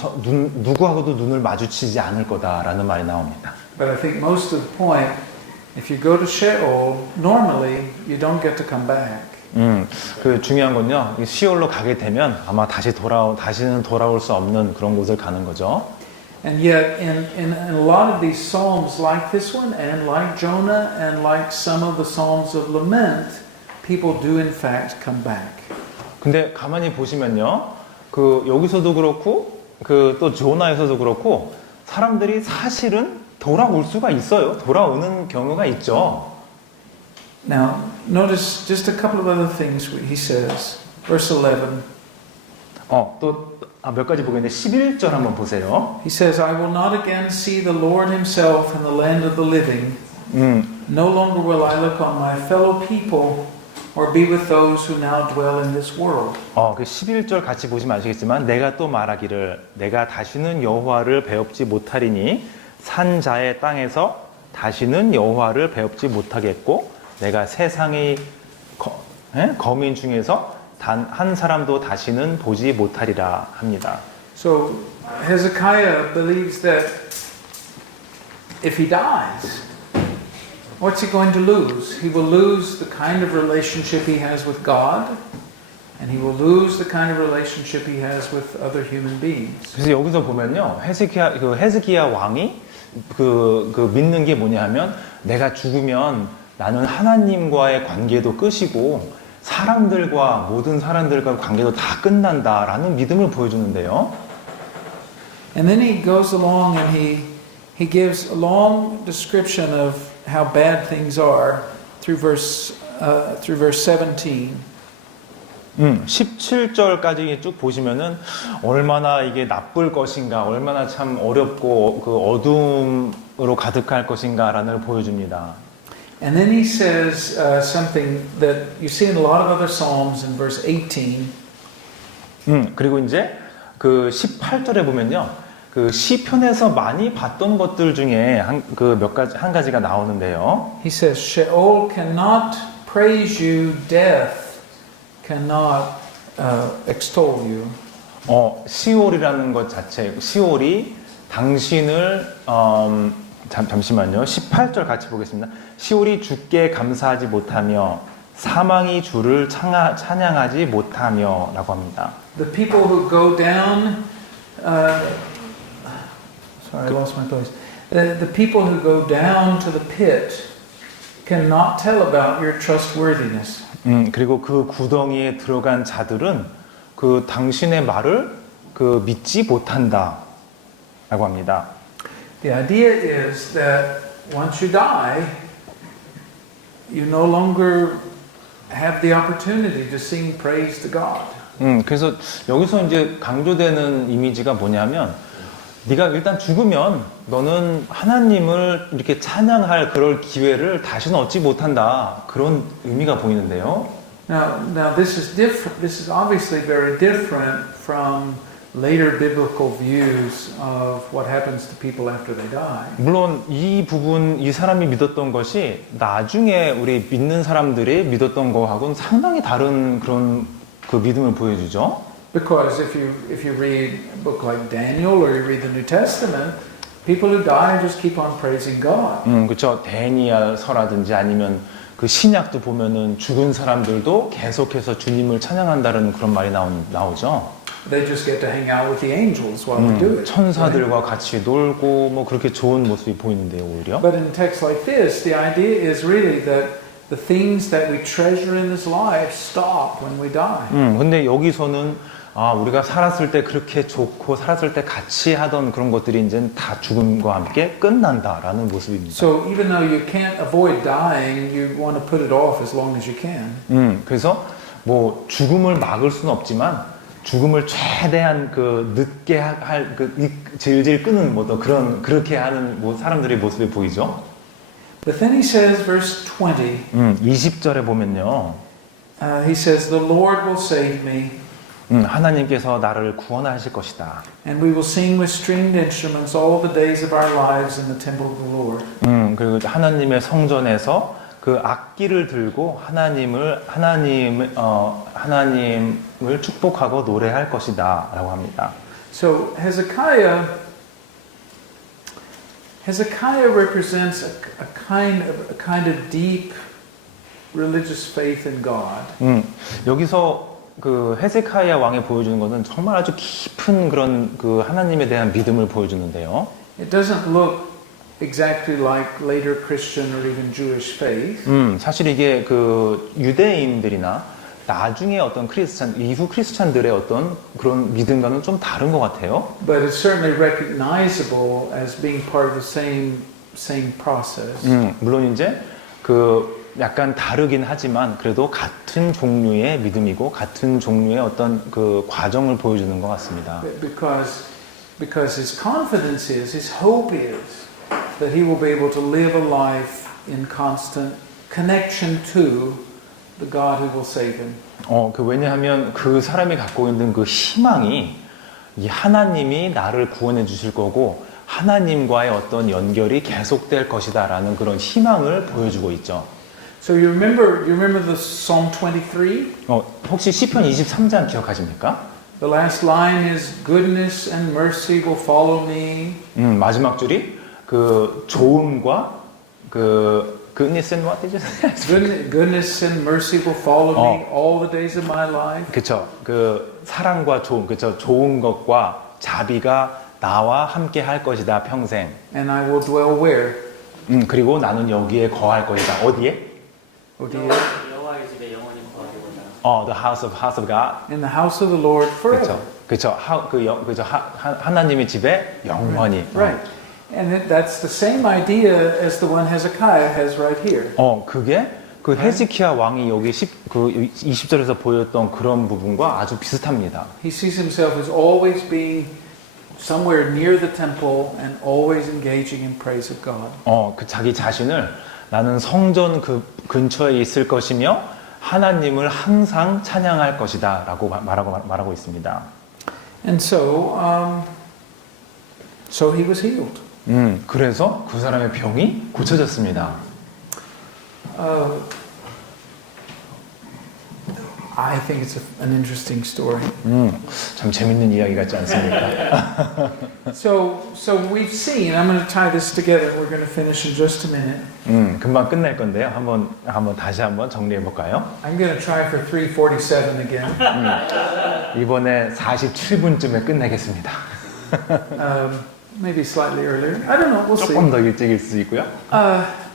누구하고도 눈을 마주치지 않을 거다라는 말이 나옵니다. But I think most of the point, if you go to Sheol, normally you don't get to come back. 그 중요한 건요. 이 시올로 가게 되면 아마 다시는 돌아올 수 없는 그런 곳을 가는 거죠. And yet, in a lot of these psalms like this one, and like Jonah, and like some of the psalms of lament, people do in fact come back. 근데 가만히 보시면요. 그 여기서도 그렇고 그 또 조나에서도 그렇고 사람들이 사실은 돌아올 수가 있어요. 돌아오는 경우가 있죠. Now, notice just a couple of other things he says. Verse 11. 또 몇 가지 보겠는데 11절 한번 보세요. He says, I will not again see the Lord himself in the land of the living. No longer will I look on my fellow people or be with those who now dwell in this world. 그 11절 같이 보시면 아시겠지만 내가 또 말하기를 내가 다시는 여호와를 배웁지 못하리니 산 자의 땅에서 다시는 여호와를 배웁지 못하겠고 내가 세상의 거민 중에서 단 한 사람도 다시는 보지 못하리라 합니다. So Hezekiah believes that if he dies, what's he going to lose? He will lose the kind of relationship he has with God, and he will lose the kind of relationship he has with other human beings. 그래서 여기서 보면요, 헤즈기야 왕이 믿는 게 뭐냐하면 내가 죽으면 나는 하나님과의 관계도 끝이고 사람들과 모든 사람들과 관계도 다 끝난다라는 믿음을 보여주는데요. And then he goes along and he gives a long description of how bad things are through verse 17. 17절까지 쭉 보시면은 얼마나 이게 나쁠 것인가, 얼마나 참 어렵고 그 어둠으로 가득할 것인가라는 걸 보여줍니다. And then he says something that you see in a lot of other psalms in verse 18. 그리고 이제 그 18절에 보면요. 그 시편에서 많이 봤던 것들 중에 한 가지가 나오는데요. He says, Sheol cannot praise you, death cannot extol you. 시올이라는 것 자체, 시올이 당신을 잠시만요. 18절 같이 보겠습니다. 시올이 주께 감사하지 못하며 사망이 주를 찬양하지 못하며 라고 합니다. The people who go down sorry, I lost my place. The people who go down to the pit cannot tell about your trustworthiness. 그리고 그 구덩이에 들어간 자들은 그 당신의 말을 믿지 못한다 라고 합니다. The idea is that once you die, you no longer have the opportunity to sing praise to God. 그래서 여기서 이제 강조되는 이미지가 뭐냐면 네가 일단 죽으면 너는 하나님을 이렇게 찬양할 그럴 기회를 다시는 얻지 못한다. 그런 의미가 보이는데요. Now this is different. This is obviously very different from later biblical views of what happens to people after they die. 물론 이 사람이 믿었던 것이 나중에 우리 믿는 사람들이 믿었던 거하고는 상당히 다른 그런 그 믿음을 보여주죠. Because if you read a book like Daniel or you read the New Testament, people who die just keep on praising God. 그렇죠. 데니엘서라든지 아니면 그 신약도 보면은 죽은 사람들도 계속해서 주님을 찬양한다는 그런 말이 나오죠. They just get to hang out with the angels while they do it. 천사들과 같이 놀고 뭐 그렇게 좋은 모습이 보이는데요, 오히려. But in a text like this, the idea is really that the things that we treasure in this life stop when we die. 근데 여기서는 우리가 살았을 때 그렇게 좋고 살았을 때 같이 하던 그런 것들이 이제 다 죽음과 함께 끝난다라는 모습입니다. So even though you can't avoid dying, you want to put it off as long as you can. 그래서 뭐 죽음을 막을 수는 없지만 죽음을 최대한 그 늦게 할 그 질질 끄는 뭐 또 그렇게 하는 뭐 사람들의 모습이 보이죠. But then he says, verse 20, 20절에 보면요. he says, The Lord will save me, 하나님께서 나를 구원하실 것이다. and we will sing with stringed instruments all the days of our lives in the temple of the Lord. 그리고 하나님의 성전에서 그 악기를 들고 하나님을 축복하고 노래할 것이다라고 합니다. So Hezekiah represents a kind of deep religious faith in God. 여기서 그 헤세카야 왕이 보여주는 것은 정말 아주 깊은 그런 그 하나님에 대한 믿음을 보여주는데요. It doesn't look exactly like later Christian or even Jewish faith. 사실 이게 그 유대인들이나 나중에 어떤 이후 크리스찬들의 어떤 그런 믿음과는 좀 다른 것 같아요. But it's certainly recognizable as being part of the same process. 물론 이제 그 약간 다르긴 하지만 그래도 같은 종류의 믿음이고 같은 종류의 어떤 그 과정을 보여주는 것 같습니다. Because his confidence is, his hope is that he will be able to live a life in constant connection to the God who will save him. 왜냐하면 그 사람이 갖고 있는 그 희망이 이 하나님이 나를 구원해 주실 거고 하나님과의 어떤 연결이 계속될 것이다라는 그런 희망을 보여주고 있죠. So you remember the Psalm 23? 혹시 시편 23장 기억하십니까? The last line is goodness and mercy will follow me. 마지막 줄이 그 좋음과 그 goodness and what did you say? Goodness and mercy will follow me all the days of my life. 그렇죠. 그 사랑과 좋음, 그렇죠. 좋은 것과 자비가 나와 함께 할 것이다 평생. And I will dwell where? 그리고 나는 여기에 거할 것이다. 어디에? 여호와의 집에 영원히 거하리로다. The house of God. In the house of the Lord forever. 그렇죠. 하나님의 집에 영원히. Right. And that's the same idea as the one Hezekiah has right here. 그게 그 헤즈키야 왕이 여기 20절에서 보였던 그런 부분과 아주 비슷합니다. He sees himself as always being somewhere near the temple and always engaging in praise of God. 그 자기 자신을 나는 성전 그 근처에 있을 것이며 하나님을 항상 찬양할 것이다라고 말하고 있습니다. And so he was healed. 그래서 그 사람의 병이 고쳐졌습니다. I think it's an interesting story. 참 재밌는 이야기 같지 않습니까? So we've seen. I'm going to tie this together. We're going to finish in just a minute. 금방 끝낼 건데요. 다시 한번 정리해 볼까요? I'm going to try for 3:47 again. 이번에 47분쯤에 끝내겠습니다. Maybe slightly earlier. I don't know. We'll see. 조금 더 일찍일 수 있고요.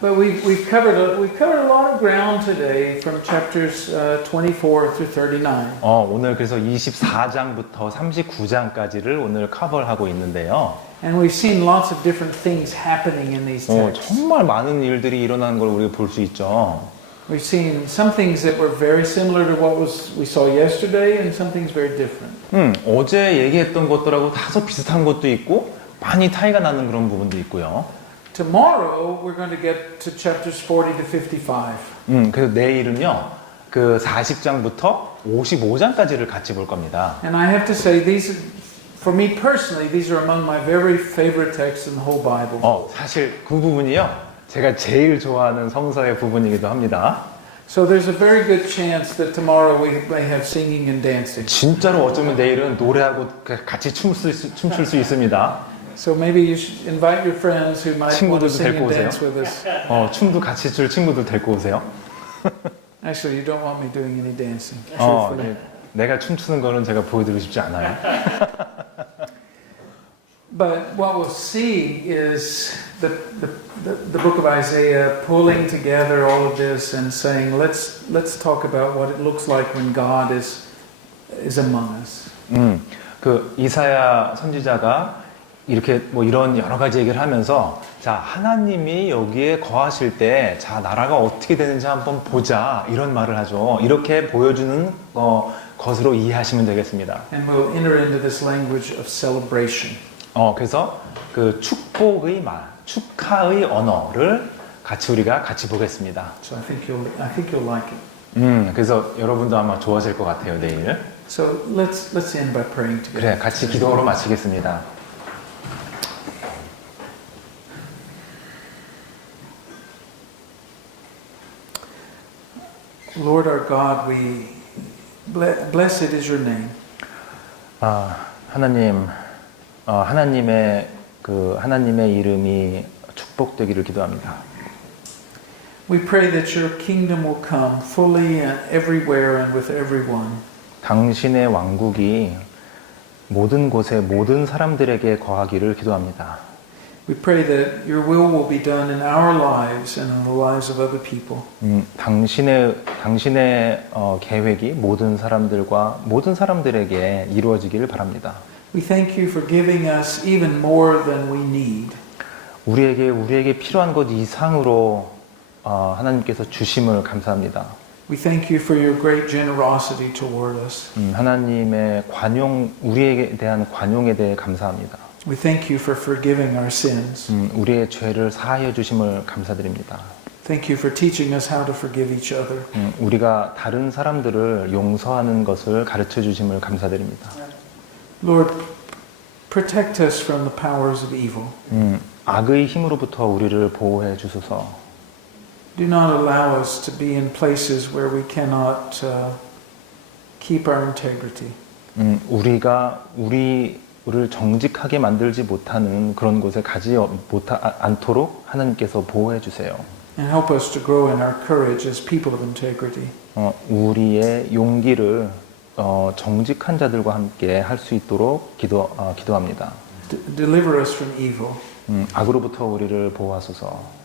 But we've covered a lot of ground today from chapters 24 through 39. 오늘 그래서 24장부터 39장까지를 오늘 커버하고 있는데요. And we've seen lots of different things happening in these texts. 정말 많은 일들이 일어나는 걸 우리가 볼 수 있죠. We've seen some things that were very similar to what we saw yesterday, and some things very different. 어제 얘기했던 것들하고 다소 비슷한 것도 있고 많이 차이가 나는 그런 부분도 있고요. Tomorrow we're going to get to chapters 40 to 55. 그래서 내일은요. 그 40장부터 55장까지를 같이 볼 겁니다. And I have to say for me personally, these are among my very favorite texts in the whole Bible. 사실 그 부분이요. 제가 제일 좋아하는 성서의 부분이기도 합니다. So there's a very good chance that tomorrow we may have singing and dancing. 진짜로 어쩌면 내일은 노래하고 같이 춤출 수 있습니다. So maybe you should invite your friends who might want to 친구들도 sing 데리고 and 오세요. dance with us. 춤도 같이 출 친구들 데리고 오세요. Actually, you don't want me doing any dancing. 내가 춤추는 거는 제가 보여드리고 싶지 않아요. But what we'll see is the book of Isaiah pulling together all of this and saying, let's talk about what it looks like when God is among us. 그 이사야 선지자가 이렇게 뭐 이런 여러 가지 얘기를 하면서 자, 하나님이 여기에 거하실 때 자, 나라가 어떻게 되는지 한번 보자. 이런 말을 하죠. 이렇게 보여주는 것으로 이해하시면 되겠습니다. And we'll enter into this language of celebration. 그래서 그 축복의 말, 축하의 언어를 같이 보겠습니다. So I think you'll like it. 그래서 여러분도 아마 좋아질 것 같아요, 내일. So let's end by praying together. 그래, 같이 기도로 마치겠습니다. Lord our God, blessed is your name. 하나님, 하나님의 이름이 축복되기를 기도합니다. We pray that your kingdom will come fully and everywhere and with everyone. 당신의 왕국이 모든 곳에 모든 사람들에게 거하기를 기도합니다. We pray that your will be done in our lives and in the lives of other people. 당신의 계획이 모든 사람들에게 이루어지기를 바랍니다. We thank you for giving us even more than we need. 우리에게 필요한 것 이상으로 하나님께서 주심을 감사합니다. We thank you for your great generosity toward us. 하나님의 우리에게 대한 관용에 대해 감사합니다. We thank you for forgiving our sins. 우리의 죄를 사하여 주심을 감사드립니다. Thank you for teaching us how to forgive each other. 우리가 다른 사람들을 용서하는 것을 가르쳐 주심을 감사드립니다. Lord, protect us from the powers of evil. 악의 힘으로부터 우리를 보호해 주소서. Do not allow us to be in places where we cannot keep our integrity. 우리를 정직하게 만들지 못하는 그런 곳에 가지 않도록 하나님께서 보호해 주세요. And help us to grow in our courage as people of integrity. 우리의 용기를 정직한 자들과 함께 할 수 있도록 기도합니다. Deliver us from evil. 악으로부터 우리를 보호하소서.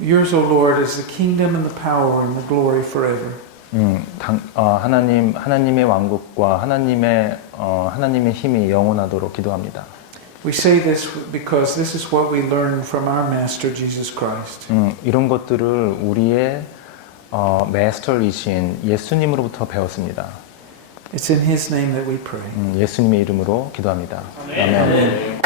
Yours, O Lord, is the kingdom and the power and the glory forever. 하나님의 왕국과 하나님의 힘이 영원하도록 기도합니다. We say this because this is what we learned from our Master Jesus Christ. 이런 것들을 우리의 마스터이신 예수님으로부터 배웠습니다. It's in His name that we pray. 예수님의 이름으로 기도합니다. 아멘.